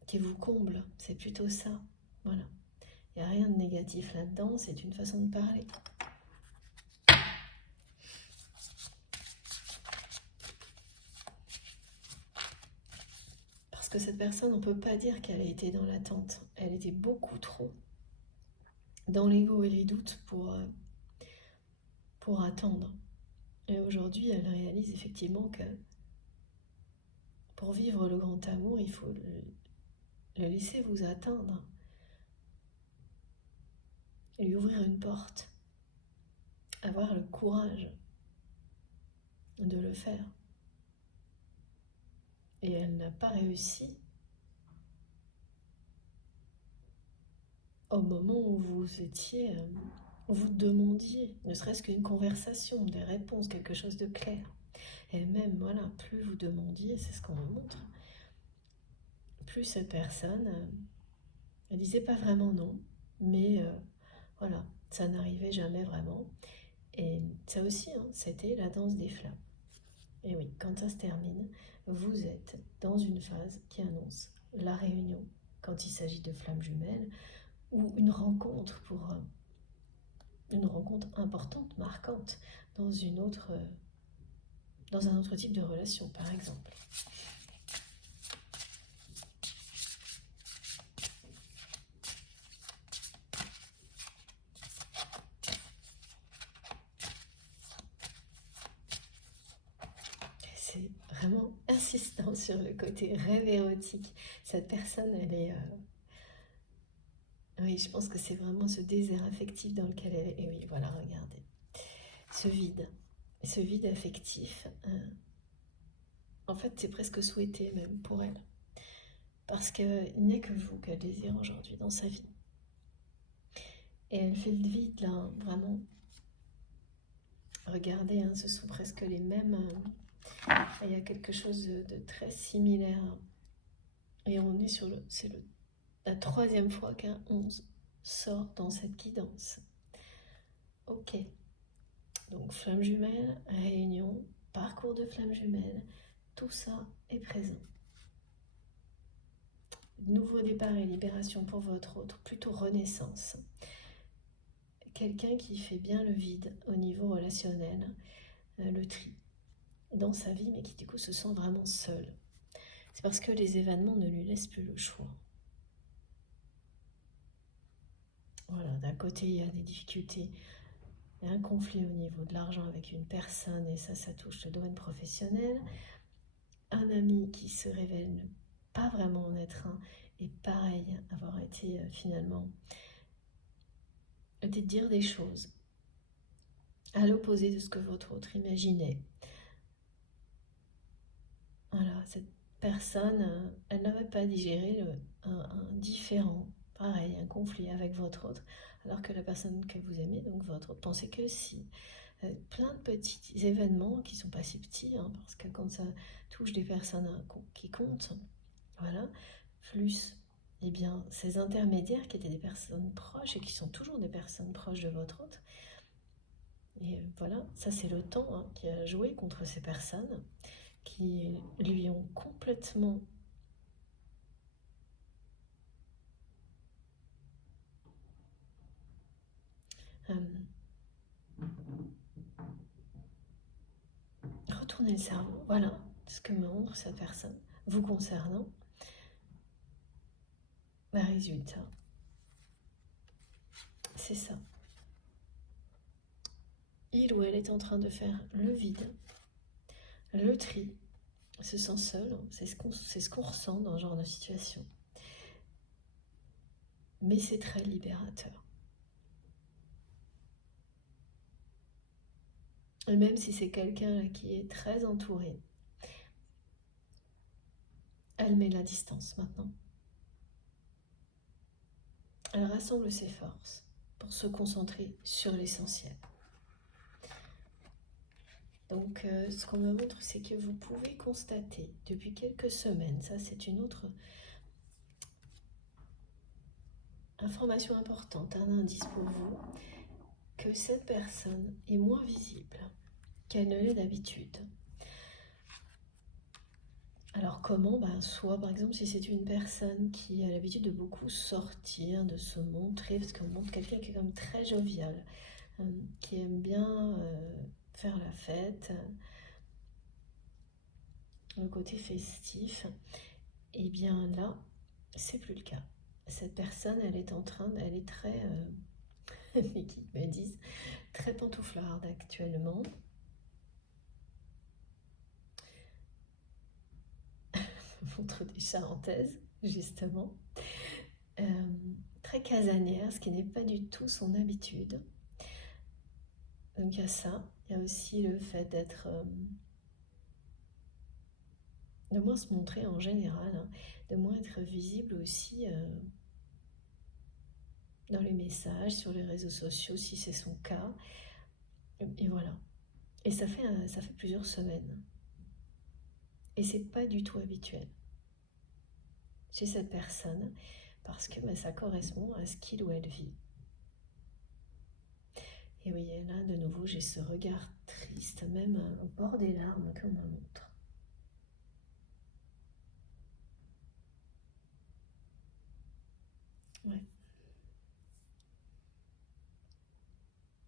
qui vous comble, c'est plutôt ça. Voilà. Il n'y a rien de négatif là-dedans, c'est une façon de parler. Parce que cette personne, on ne peut pas dire qu'elle a été dans l'attente. Elle était beaucoup trop dans l'ego et les doutes pour attendre. Et aujourd'hui, elle réalise effectivement que pour vivre le grand amour, il faut le laisser vous atteindre. Et lui ouvrir une porte. Avoir le courage de le faire. Et elle n'a pas réussi au moment où vous étiez, où vous demandiez, ne serait-ce qu'une conversation, des réponses, quelque chose de clair. Et même, voilà, plus vous demandiez, c'est ce qu'on vous montre, plus cette personne, elle disait pas vraiment non, mais voilà, ça n'arrivait jamais vraiment. Et ça aussi, hein, c'était la danse des flammes. Et oui, quand ça se termine, vous êtes dans une phase qui annonce la réunion, quand il s'agit de flammes jumelles, ou une rencontre une rencontre importante, marquante, dans dans un autre type de relation, par exemple. C'est vraiment insistant sur le côté rêve érotique. Cette personne, elle est... Oui, je pense que c'est vraiment ce désert affectif dans lequel elle est. Et oui, voilà, regardez. Ce vide affectif, en fait, c'est presque souhaité même pour elle. Parce qu'il n'est que vous qu'elle désire aujourd'hui dans sa vie. Et elle fait le vide là, vraiment. Regardez, hein, ce sont presque les mêmes. Il y a quelque chose de très similaire. Et on est sur la troisième fois qu'un 11 sort dans cette guidance. Ok. Donc flamme jumelle, réunion, parcours de flamme jumelle, tout ça est présent. Nouveau départ et libération pour votre autre, plutôt renaissance. Quelqu'un qui fait bien le vide au niveau relationnel, le tri dans sa vie, mais qui du coup se sent vraiment seul. C'est parce que les événements ne lui laissent plus le choix. Voilà, d'un côté il y a des difficultés, il y a un conflit au niveau de l'argent avec une personne, et ça touche le domaine professionnel. Un ami qui se révèle ne pas vraiment en être un, et pareil, avoir été finalement, de dire des choses à l'opposé de ce que votre autre imaginait. Voilà, cette personne, elle n'avait pas digéré un différent, pareil, un conflit avec votre autre, alors que la personne que vous aimez, donc votre autre, pensait que si. Plein de petits événements qui sont pas si petits, hein, parce que quand ça touche des personnes qui comptent, voilà, plus eh bien, ces intermédiaires qui étaient des personnes proches et qui sont toujours des personnes proches de votre autre. Et voilà, ça c'est le temps, hein, qui a joué contre ces personnes qui lui ont complètement retourné le cerveau. Voilà ce que me montre cette personne vous concernant. résultat, c'est ça. Il ou elle est en train de faire le vide, le tri, se sent seul, c'est ce qu'on ressent dans ce genre de situation. Mais c'est très libérateur. Et même si c'est quelqu'un qui est très entouré, elle met la distance maintenant. Elle rassemble ses forces pour se concentrer sur l'essentiel. Donc, ce qu'on me montre, c'est que vous pouvez constater depuis quelques semaines, ça c'est une autre information importante, un indice pour vous, que cette personne est moins visible qu'elle ne l'est d'habitude. Alors comment? Soit par exemple si c'est une personne qui a l'habitude de beaucoup sortir, de se montrer, parce qu'on montre quelqu'un qui est comme très jovial, qui aime bien faire la fête, le côté festif, et bien là, c'est plus le cas. Cette personne, elle est très, les qui me disent, très pantouflarde actuellement. Montre des charentaises, justement. Très casanière, ce qui n'est pas du tout son habitude. Donc il y a ça, il y a aussi le fait d'être... de moins se montrer en général, hein, de moins être visible aussi dans les messages, sur les réseaux sociaux, si c'est son cas. Et voilà. Et ça fait plusieurs semaines. Et c'est pas du tout habituel chez cette personne, parce que ça correspond à ce qu'il ou elle vit. Et oui, là, de nouveau, j'ai ce regard triste, même au bord des larmes qu'on me montre. Ouais.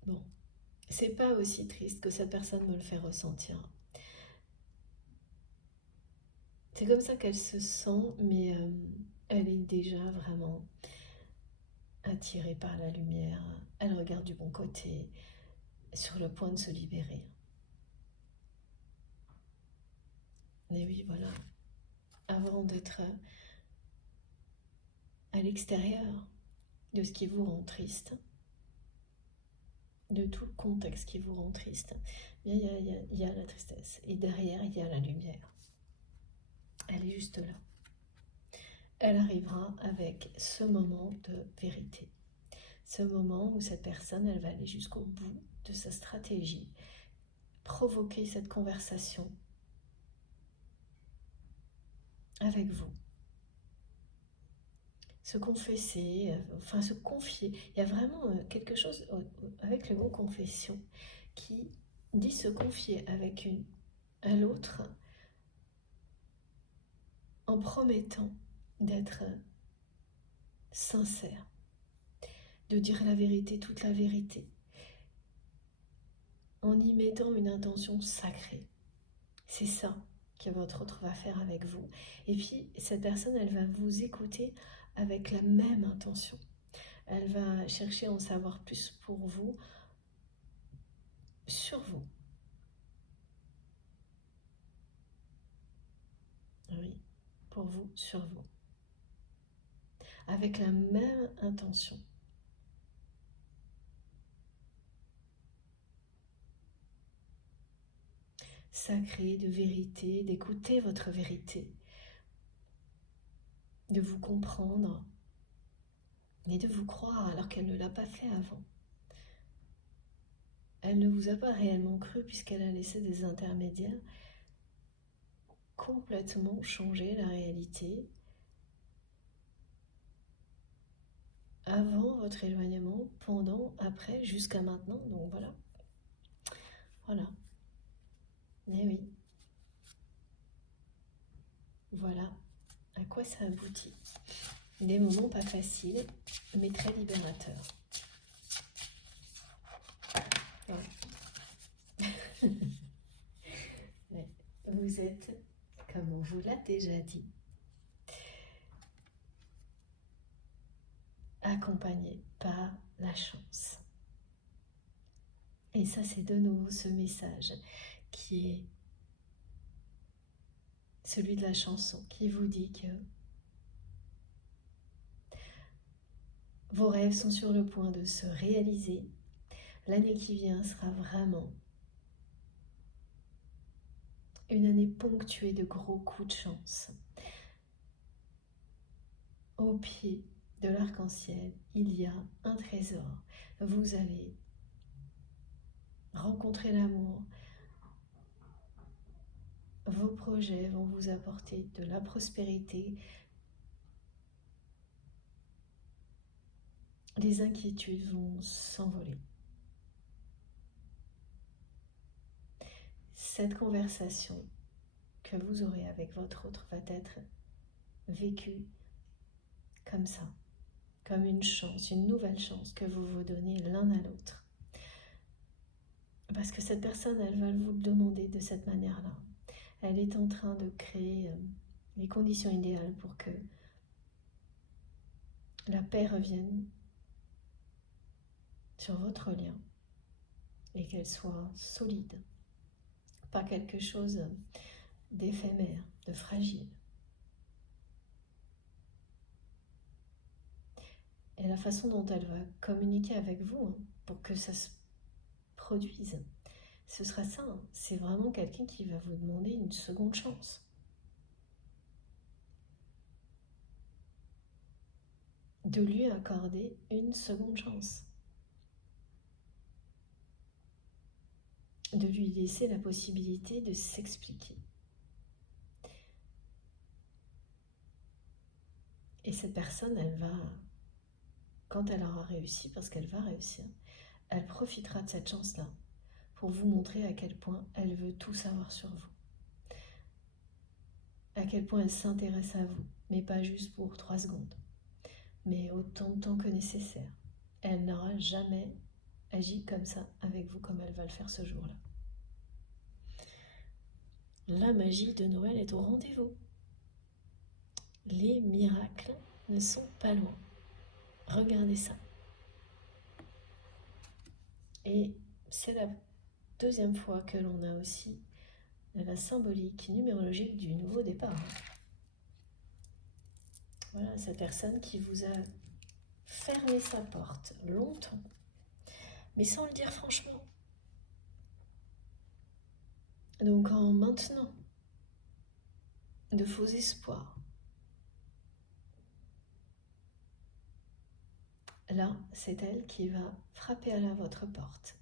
Bon, c'est pas aussi triste que cette personne me le fait ressentir. C'est comme ça qu'elle se sent, mais elle est déjà vraiment attirée par la lumière. Elle regarde du bon côté, sur le point de se libérer. Mais oui, voilà. Avant d'être à l'extérieur de ce qui vous rend triste, de tout le contexte qui vous rend triste, il y a la tristesse. Et derrière, il y a la lumière. Elle est juste là. Elle arrivera avec ce moment de vérité. Ce moment où cette personne, elle va aller jusqu'au bout de sa stratégie, provoquer cette conversation avec vous. Se confesser, enfin se confier. Il y a vraiment quelque chose avec le mot confession qui dit se confier à l'autre en promettant d'être sincère, de dire la vérité, toute la vérité, en y mettant une intention sacrée. C'est ça que votre autre va faire avec vous. Et puis, cette personne, elle va vous écouter avec la même intention. Elle va chercher à en savoir plus pour vous, sur vous. Oui, pour vous, sur vous. Avec la même intention. Sacrée, de vérité, d'écouter votre vérité, de vous comprendre et de vous croire alors qu'elle ne l'a pas fait avant. Elle ne vous a pas réellement cru puisqu'elle a laissé des intermédiaires complètement changer la réalité avant votre éloignement, pendant, après, jusqu'à maintenant. Donc voilà. Voilà. Et oui. Voilà à quoi ça aboutit. Des moments pas faciles, mais très libérateurs. Voilà. Ouais. Vous êtes, comme on vous l'a déjà dit, accompagné par la chance. Et ça, c'est de nouveau ce message qui est celui de la chanson, qui vous dit que vos rêves sont sur le point de se réaliser. L'année qui vient sera vraiment une année ponctuée de gros coups de chance. Au pied de l'arc-en-ciel, il y a un trésor. Vous allez rencontrer l'amour. Vos projets vont vous apporter de la prospérité. Les inquiétudes vont s'envoler. Cette conversation que vous aurez avec votre autre va être vécue comme ça, comme une chance, une nouvelle chance que vous vous donnez l'un à l'autre. Parce que cette personne, elle va vous le demander de cette manière-là. Elle est en train de créer les conditions idéales pour que la paix revienne sur votre lien et qu'elle soit solide, pas quelque chose d'éphémère, de fragile. Et la façon dont elle va communiquer avec vous pour que ça se produise, ce sera ça, c'est vraiment quelqu'un qui va vous demander une seconde chance. De lui accorder une seconde chance. De lui laisser la possibilité de s'expliquer. Et cette personne, elle va, quand elle aura réussi, parce qu'elle va réussir, elle profitera de cette chance-là pour vous montrer à quel point elle veut tout savoir sur vous. À quel point elle s'intéresse à vous, mais pas juste pour 3 secondes, mais autant de temps que nécessaire. Elle n'aura jamais agi comme ça avec vous comme elle va le faire ce jour-là. La magie de Noël est au rendez-vous. Les miracles ne sont pas loin. Regardez ça. Et c'est la deuxième fois que l'on a aussi la symbolique numérologique du nouveau départ. Voilà, cette personne qui vous a fermé sa porte longtemps, mais sans le dire franchement. Donc en maintenant de faux espoirs, là, c'est elle qui va frapper à votre porte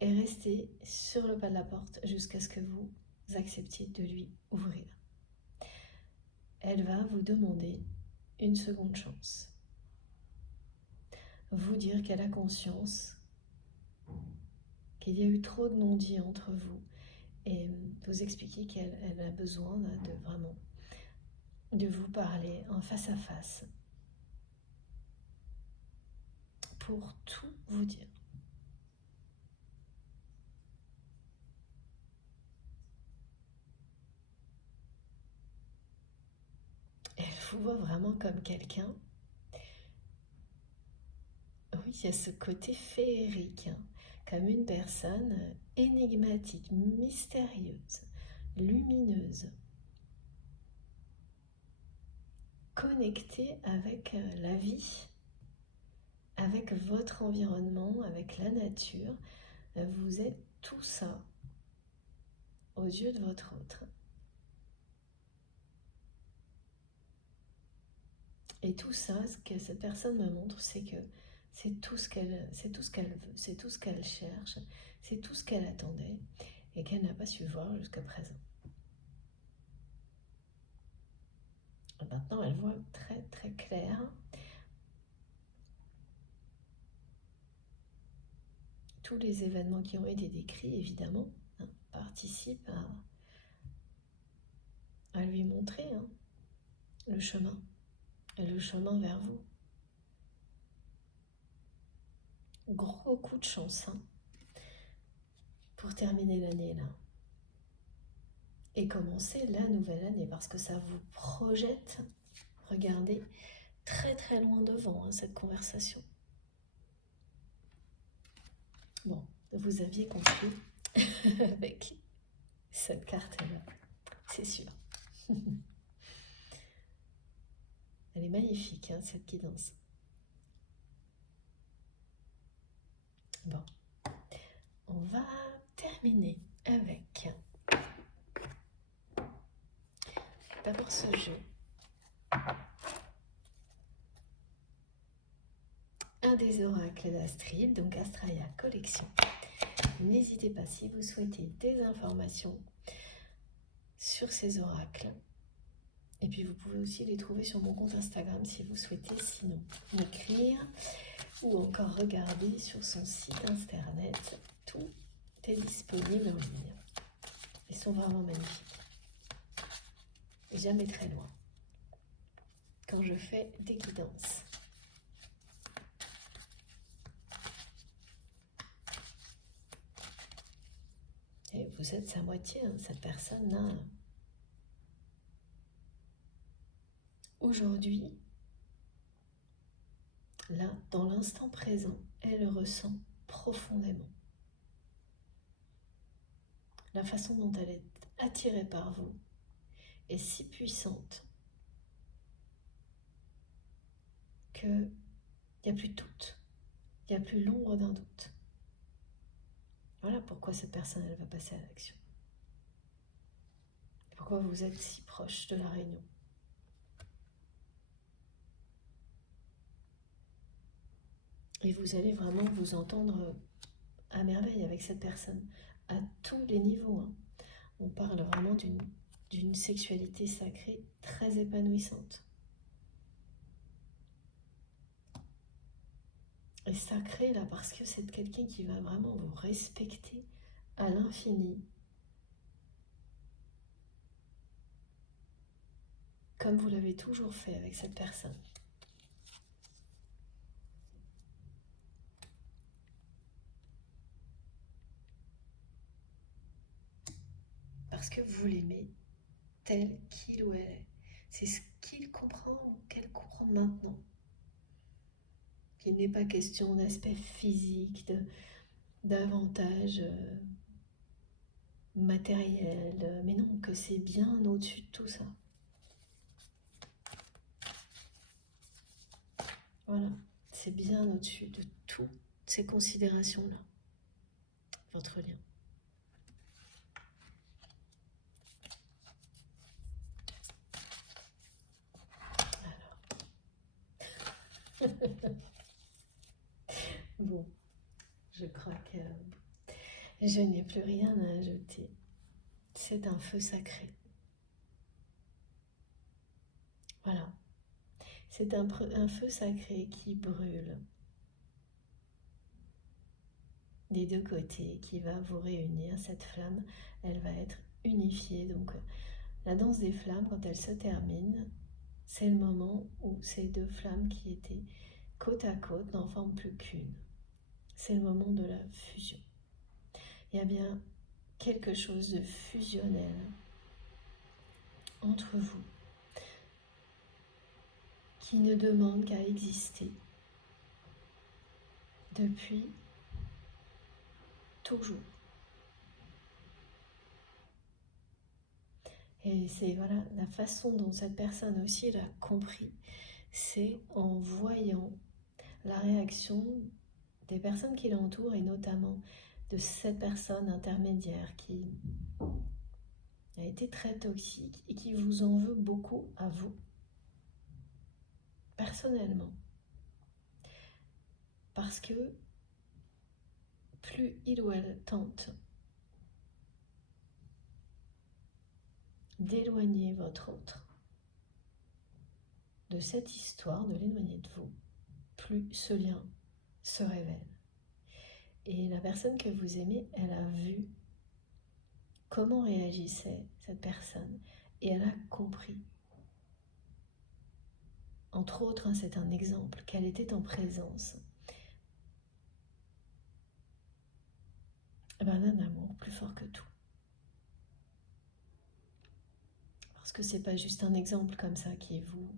et rester sur le pas de la porte jusqu'à ce que vous acceptiez de lui ouvrir. Elle va vous demander une seconde chance. Vous dire qu'elle a conscience qu'il y a eu trop de non-dits entre vous et vous expliquer qu'elle a besoin de vraiment de vous parler en face à face pour tout vous dire. Elle vous voit vraiment comme quelqu'un. Oui, il y a ce côté féerique, comme une personne énigmatique, mystérieuse, lumineuse, connectée avec la vie, avec votre environnement, avec la nature. Vous êtes tout ça aux yeux de votre autre. Et tout ça, ce que cette personne me montre, c'est que c'est tout ce qu'elle veut, c'est tout ce qu'elle cherche, c'est tout ce qu'elle attendait et qu'elle n'a pas su voir jusqu'à présent. Maintenant, elle voit très très clair. Tous les événements qui ont été décrits, évidemment, participent à lui montrer le chemin vers vous. Gros coup de chance pour terminer l'année là et commencer la nouvelle année parce que ça vous projette, regardez, très très loin devant, hein, cette conversation. Bon, vous aviez compris avec cette carte-là, c'est sûr. Elle est magnifique, hein, cette guidance. Bon, on va terminer avec d'abord ce jeu. Un des oracles d'Astrid, donc Astraea Collection. N'hésitez pas si vous souhaitez des informations sur ces oracles. Et puis vous pouvez aussi les trouver sur mon compte Instagram si vous souhaitez, sinon m'écrire ou encore regarder sur son site internet. Tout est disponible en ligne. Ils sont vraiment magnifiques. Et jamais très loin quand je fais des guidances. Et vous êtes sa moitié, hein, cette personne-là. Aujourd'hui, là, dans l'instant présent, elle ressent profondément la façon dont elle est attirée par vous est si puissante qu'il n'y a plus de doute, il n'y a plus l'ombre d'un doute. Voilà pourquoi cette personne, elle va passer à l'action. Pourquoi vous êtes si proche de la réunion. Et vous allez vraiment vous entendre à merveille avec cette personne, à tous les niveaux. Hein. On parle vraiment d'une sexualité sacrée très épanouissante. Et sacrée là, parce que c'est quelqu'un qui va vraiment vous respecter à l'infini. Comme vous l'avez toujours fait avec cette personne. Parce que vous l'aimez tel qu'il ou elle est. C'est ce qu'il comprend ou qu'elle comprend maintenant. Qu'il n'est pas question d'aspect physique, d'avantages matériels, mais non, que c'est bien au-dessus de tout ça. Voilà, c'est bien au-dessus de toutes ces considérations-là, votre lien. Alors. Bon, je crois que je n'ai plus rien à ajouter. C'est un feu sacré. Voilà. C'est un feu sacré qui brûle des deux côtés, qui va vous réunir. Cette flamme, elle va être unifiée. Donc, la danse des flammes, quand elle se termine, c'est le moment où ces deux flammes qui étaient côte à côte n'en forment plus qu'une. C'est le moment de la fusion. Il y a bien quelque chose de fusionnel entre vous qui ne demande qu'à exister depuis toujours. Et c'est voilà la façon dont cette personne aussi elle a compris, c'est en voyant la réaction des personnes qui l'entourent et notamment de cette personne intermédiaire qui a été très toxique et qui vous en veut beaucoup à vous, personnellement. Parce que plus il ou elle tente d'éloigner votre autre de cette histoire, de l'éloigner de vous, plus ce lien se révèle. Et la personne que vous aimez, elle a vu comment réagissait cette personne et elle a compris. Entre autres, hein, c'est un exemple, qu'elle était en présence d'un amour plus fort que tout. Parce que c'est pas juste un exemple comme ça qui vous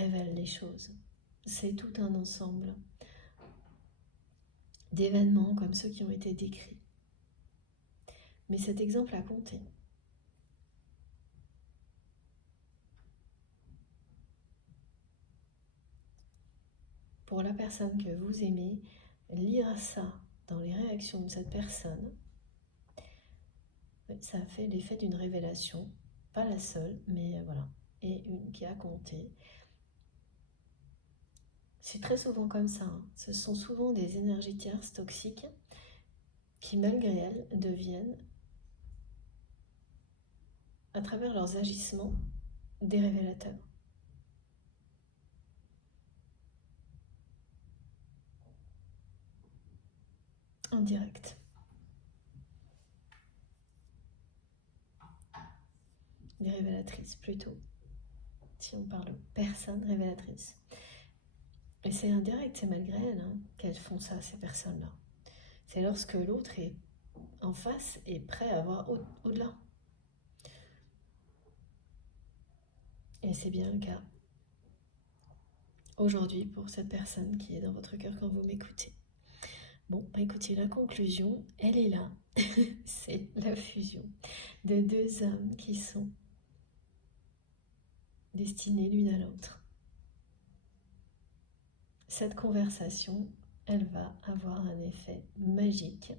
révèle les choses. C'est tout un ensemble d'événements comme ceux qui ont été décrits. Mais cet exemple a compté. Pour la personne que vous aimez, lire ça dans les réactions de cette personne, ça fait l'effet d'une révélation, pas la seule, mais voilà, et une qui a compté. C'est très souvent comme ça, hein. Ce sont souvent des énergies tierces toxiques qui, malgré elles, deviennent, à travers leurs agissements, des révélateurs. En direct. Des révélatrices plutôt, si on parle personnes révélatrices. Et c'est indirect, c'est malgré elles qu'elles font ça, ces personnes-là. C'est lorsque l'autre est en face et prêt à voir au-delà. Et c'est bien le cas aujourd'hui pour cette personne qui est dans votre cœur quand vous m'écoutez. Bon, bah écoutez, la conclusion, elle est là. C'est la fusion de deux âmes qui sont destinées l'une à l'autre. Cette conversation, elle va avoir un effet magique.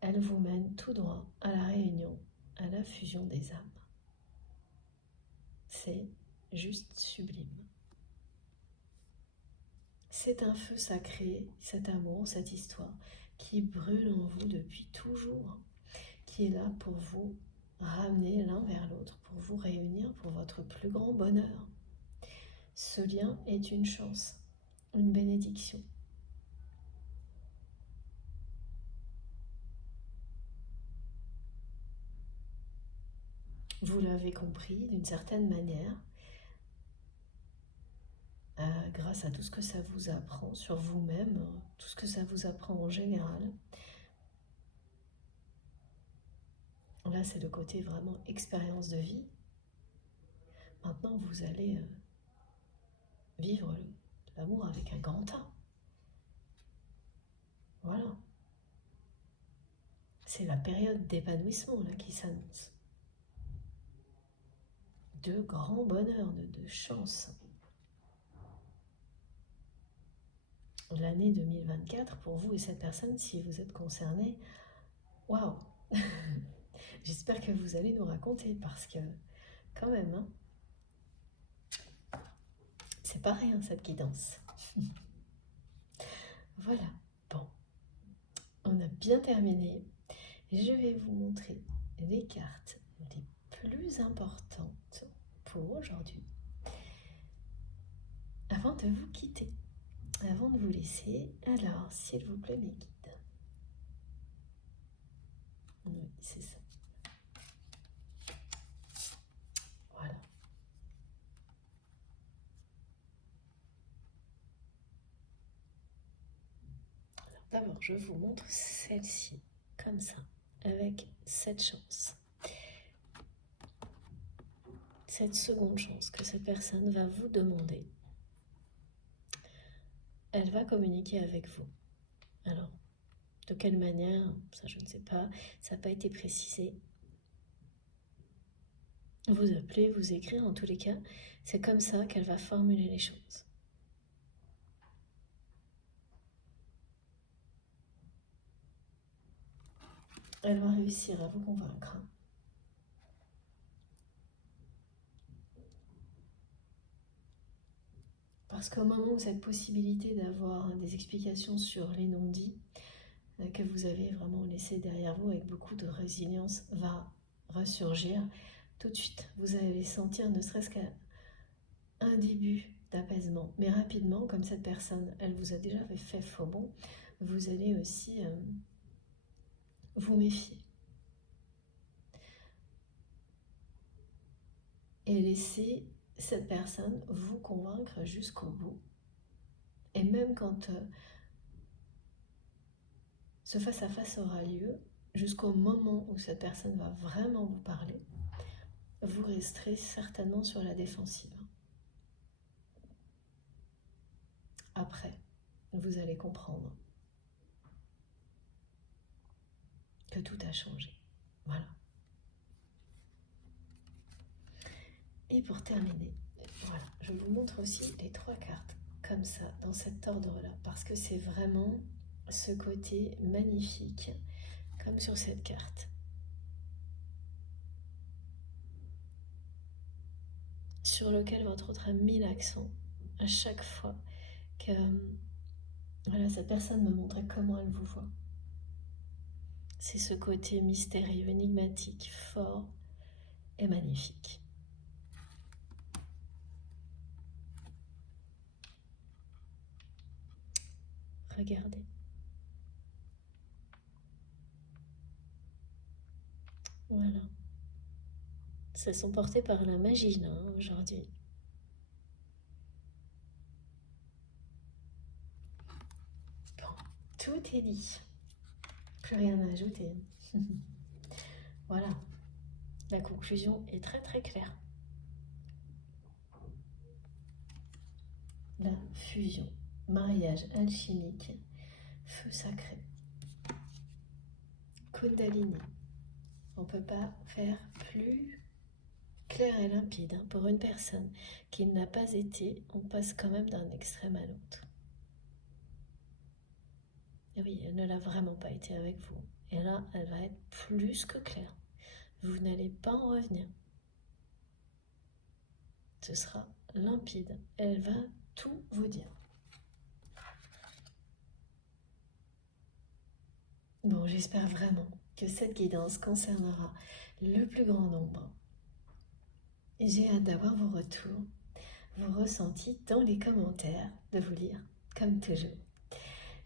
Elle vous mène tout droit à la réunion, à la fusion des âmes. C'est juste sublime. C'est un feu sacré, cet amour, cette histoire qui brûle en vous depuis toujours, qui est là pour vous ramener l'un vers l'autre, pour vous réunir pour votre plus grand bonheur. Ce lien est une chance, une bénédiction. Vous l'avez compris d'une certaine manière, grâce à tout ce que ça vous apprend sur vous-même, tout ce que ça vous apprend en général. Là, c'est le côté vraiment expérience de vie. Maintenant, vous allez vivre l'amour avec un grand A. Voilà. C'est la période d'épanouissement là qui s'annonce. De grand bonheur, de chance. L'année 2024, pour vous et cette personne, si vous êtes concerné, waouh. J'espère que vous allez nous raconter parce que, quand même, c'est pas rien cette guidance. Voilà, bon, on a bien terminé. Je vais vous montrer les cartes les plus importantes pour aujourd'hui. Avant de vous quitter, avant de vous laisser, alors, s'il vous plaît, mes guides. Oui, c'est ça. Voilà. Alors, d'abord, je vous montre celle-ci, comme ça, avec cette chance. Cette seconde chance que cette personne va vous demander. Elle va communiquer avec vous. Alors, de quelle manière, ça je ne sais pas, ça n'a pas été précisé. Vous appelez, vous écrire, en tous les cas, c'est comme ça qu'elle va formuler les choses. Elle va réussir à vous convaincre. Parce qu'au moment où cette possibilité d'avoir des explications sur les non-dits que vous avez vraiment laissé derrière vous avec beaucoup de résilience va ressurgir, tout de suite, vous allez sentir ne serait-ce qu'un début d'apaisement. Mais rapidement, comme cette personne, elle vous a déjà fait faux bon, vous allez aussi vous méfier. Et laisser cette personne vous convaincre jusqu'au bout. Et même quand ce face-à-face aura lieu, jusqu'au moment où cette personne va vraiment vous parler, vous resterez certainement sur la défensive. après, vous allez comprendre que tout a changé. Voilà. Et pour terminer, voilà, je vous montre aussi les 3 cartes, comme ça, dans cet ordre-là, parce que c'est vraiment ce côté magnifique, comme sur cette carte, sur lequel votre autre a mis l'accent à chaque fois que voilà, cette personne me montrait comment elle vous voit. C'est ce côté mystérieux, énigmatique, fort et magnifique. Regardez. Voilà. Elles sont portées par la magie aujourd'hui. Bon, tout est dit. Plus rien à ajouter. Voilà. La conclusion est très très claire. La fusion, mariage alchimique, feu sacré, Kundalini. On ne peut pas faire plus clair et limpide. Pour une personne qui n'a pas été, on passe quand même d'un extrême à l'autre. Et oui, elle ne l'a vraiment pas été avec vous. Et là, elle va être plus que claire. Vous n'allez pas en revenir. Ce sera limpide. Elle va tout vous dire. Bon, j'espère vraiment que cette guidance concernera le plus grand nombre. J'ai hâte d'avoir vos retours, vos ressentis dans les commentaires, de vous lire, comme toujours.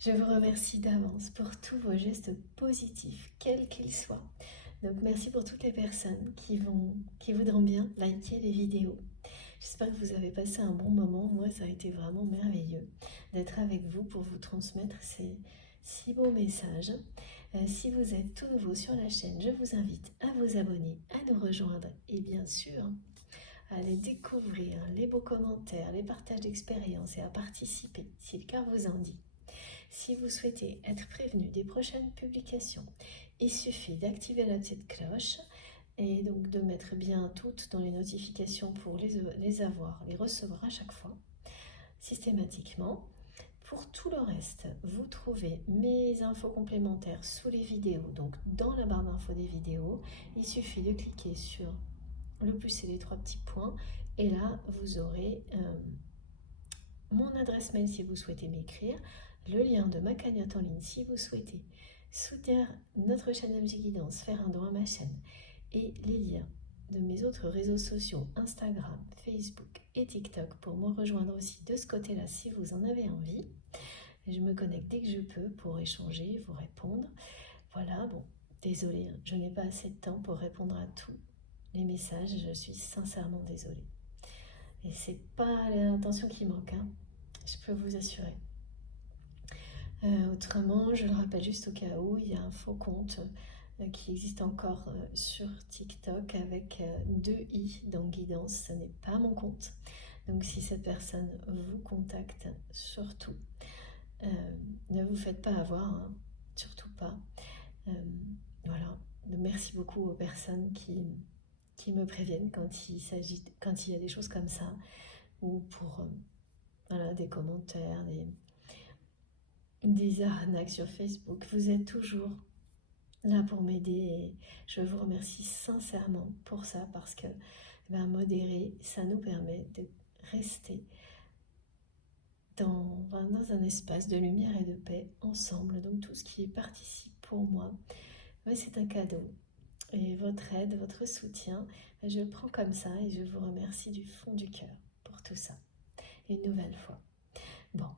Je vous remercie d'avance pour tous vos gestes positifs, quels qu'ils soient. Donc merci pour toutes les personnes qui voudront bien liker les vidéos. J'espère que vous avez passé un bon moment. Moi, ça a été vraiment merveilleux d'être avec vous pour vous transmettre ces si beaux messages. Si vous êtes tout nouveau sur la chaîne, je vous invite à vous abonner, à nous rejoindre et bien sûr à aller découvrir les beaux commentaires, les partages d'expériences et à participer si le cœur vous en dit. Si vous souhaitez être prévenu des prochaines publications, il suffit d'activer la petite cloche et donc de mettre bien toutes dans les notifications pour les recevoir à chaque fois, systématiquement. Pour tout le reste, vous trouvez mes infos complémentaires sous les vidéos, donc dans la barre d'infos des vidéos. Il suffit de cliquer sur le plus et les 3 petits points et là vous aurez mon adresse mail si vous souhaitez m'écrire, le lien de ma cagnotte en ligne si vous souhaitez soutenir notre chaîne MJ Guidance, faire un don à ma chaîne et les liens de mes autres réseaux sociaux, Instagram, Facebook et TikTok pour me rejoindre aussi de ce côté-là si vous en avez envie. Je me connecte dès que je peux pour échanger, vous répondre. Voilà, bon, désolée, je n'ai pas assez de temps pour répondre à tous les messages, je suis sincèrement désolée. Et c'est pas l'intention qui manque, hein, je peux vous assurer. Autrement, je le rappelle juste au cas où, il y a un faux compte qui existe encore sur TikTok avec 2 i dans guidance, ce n'est pas mon compte. Donc si cette personne vous contacte, surtout, ne vous faites pas avoir, hein, surtout pas. Voilà, merci beaucoup aux personnes qui me préviennent quand il y a des choses comme ça, ou pour voilà, des commentaires, des arnaques sur Facebook. Vous êtes toujours là pour m'aider et je vous remercie sincèrement pour ça parce que modérer, ça nous permet de rester dans un espace de lumière et de paix ensemble. Donc tout ce qui participe pour moi, c'est un cadeau. Et votre aide, votre soutien, je le prends comme ça et je vous remercie du fond du cœur pour tout ça. Une nouvelle fois. Bon,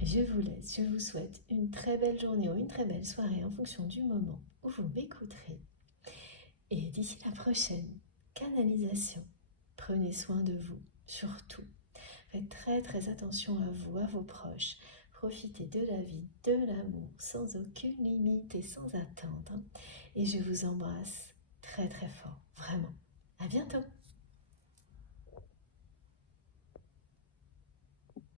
je vous laisse, je vous souhaite une très belle journée ou une très belle soirée en fonction du moment où vous m'écouterez. Et d'ici la prochaine canalisation, prenez soin de vous, surtout. Faites très très attention à vous, à vos proches. Profitez de la vie, de l'amour, sans aucune limite et sans attendre. Et je vous embrasse très très fort, vraiment. À bientôt!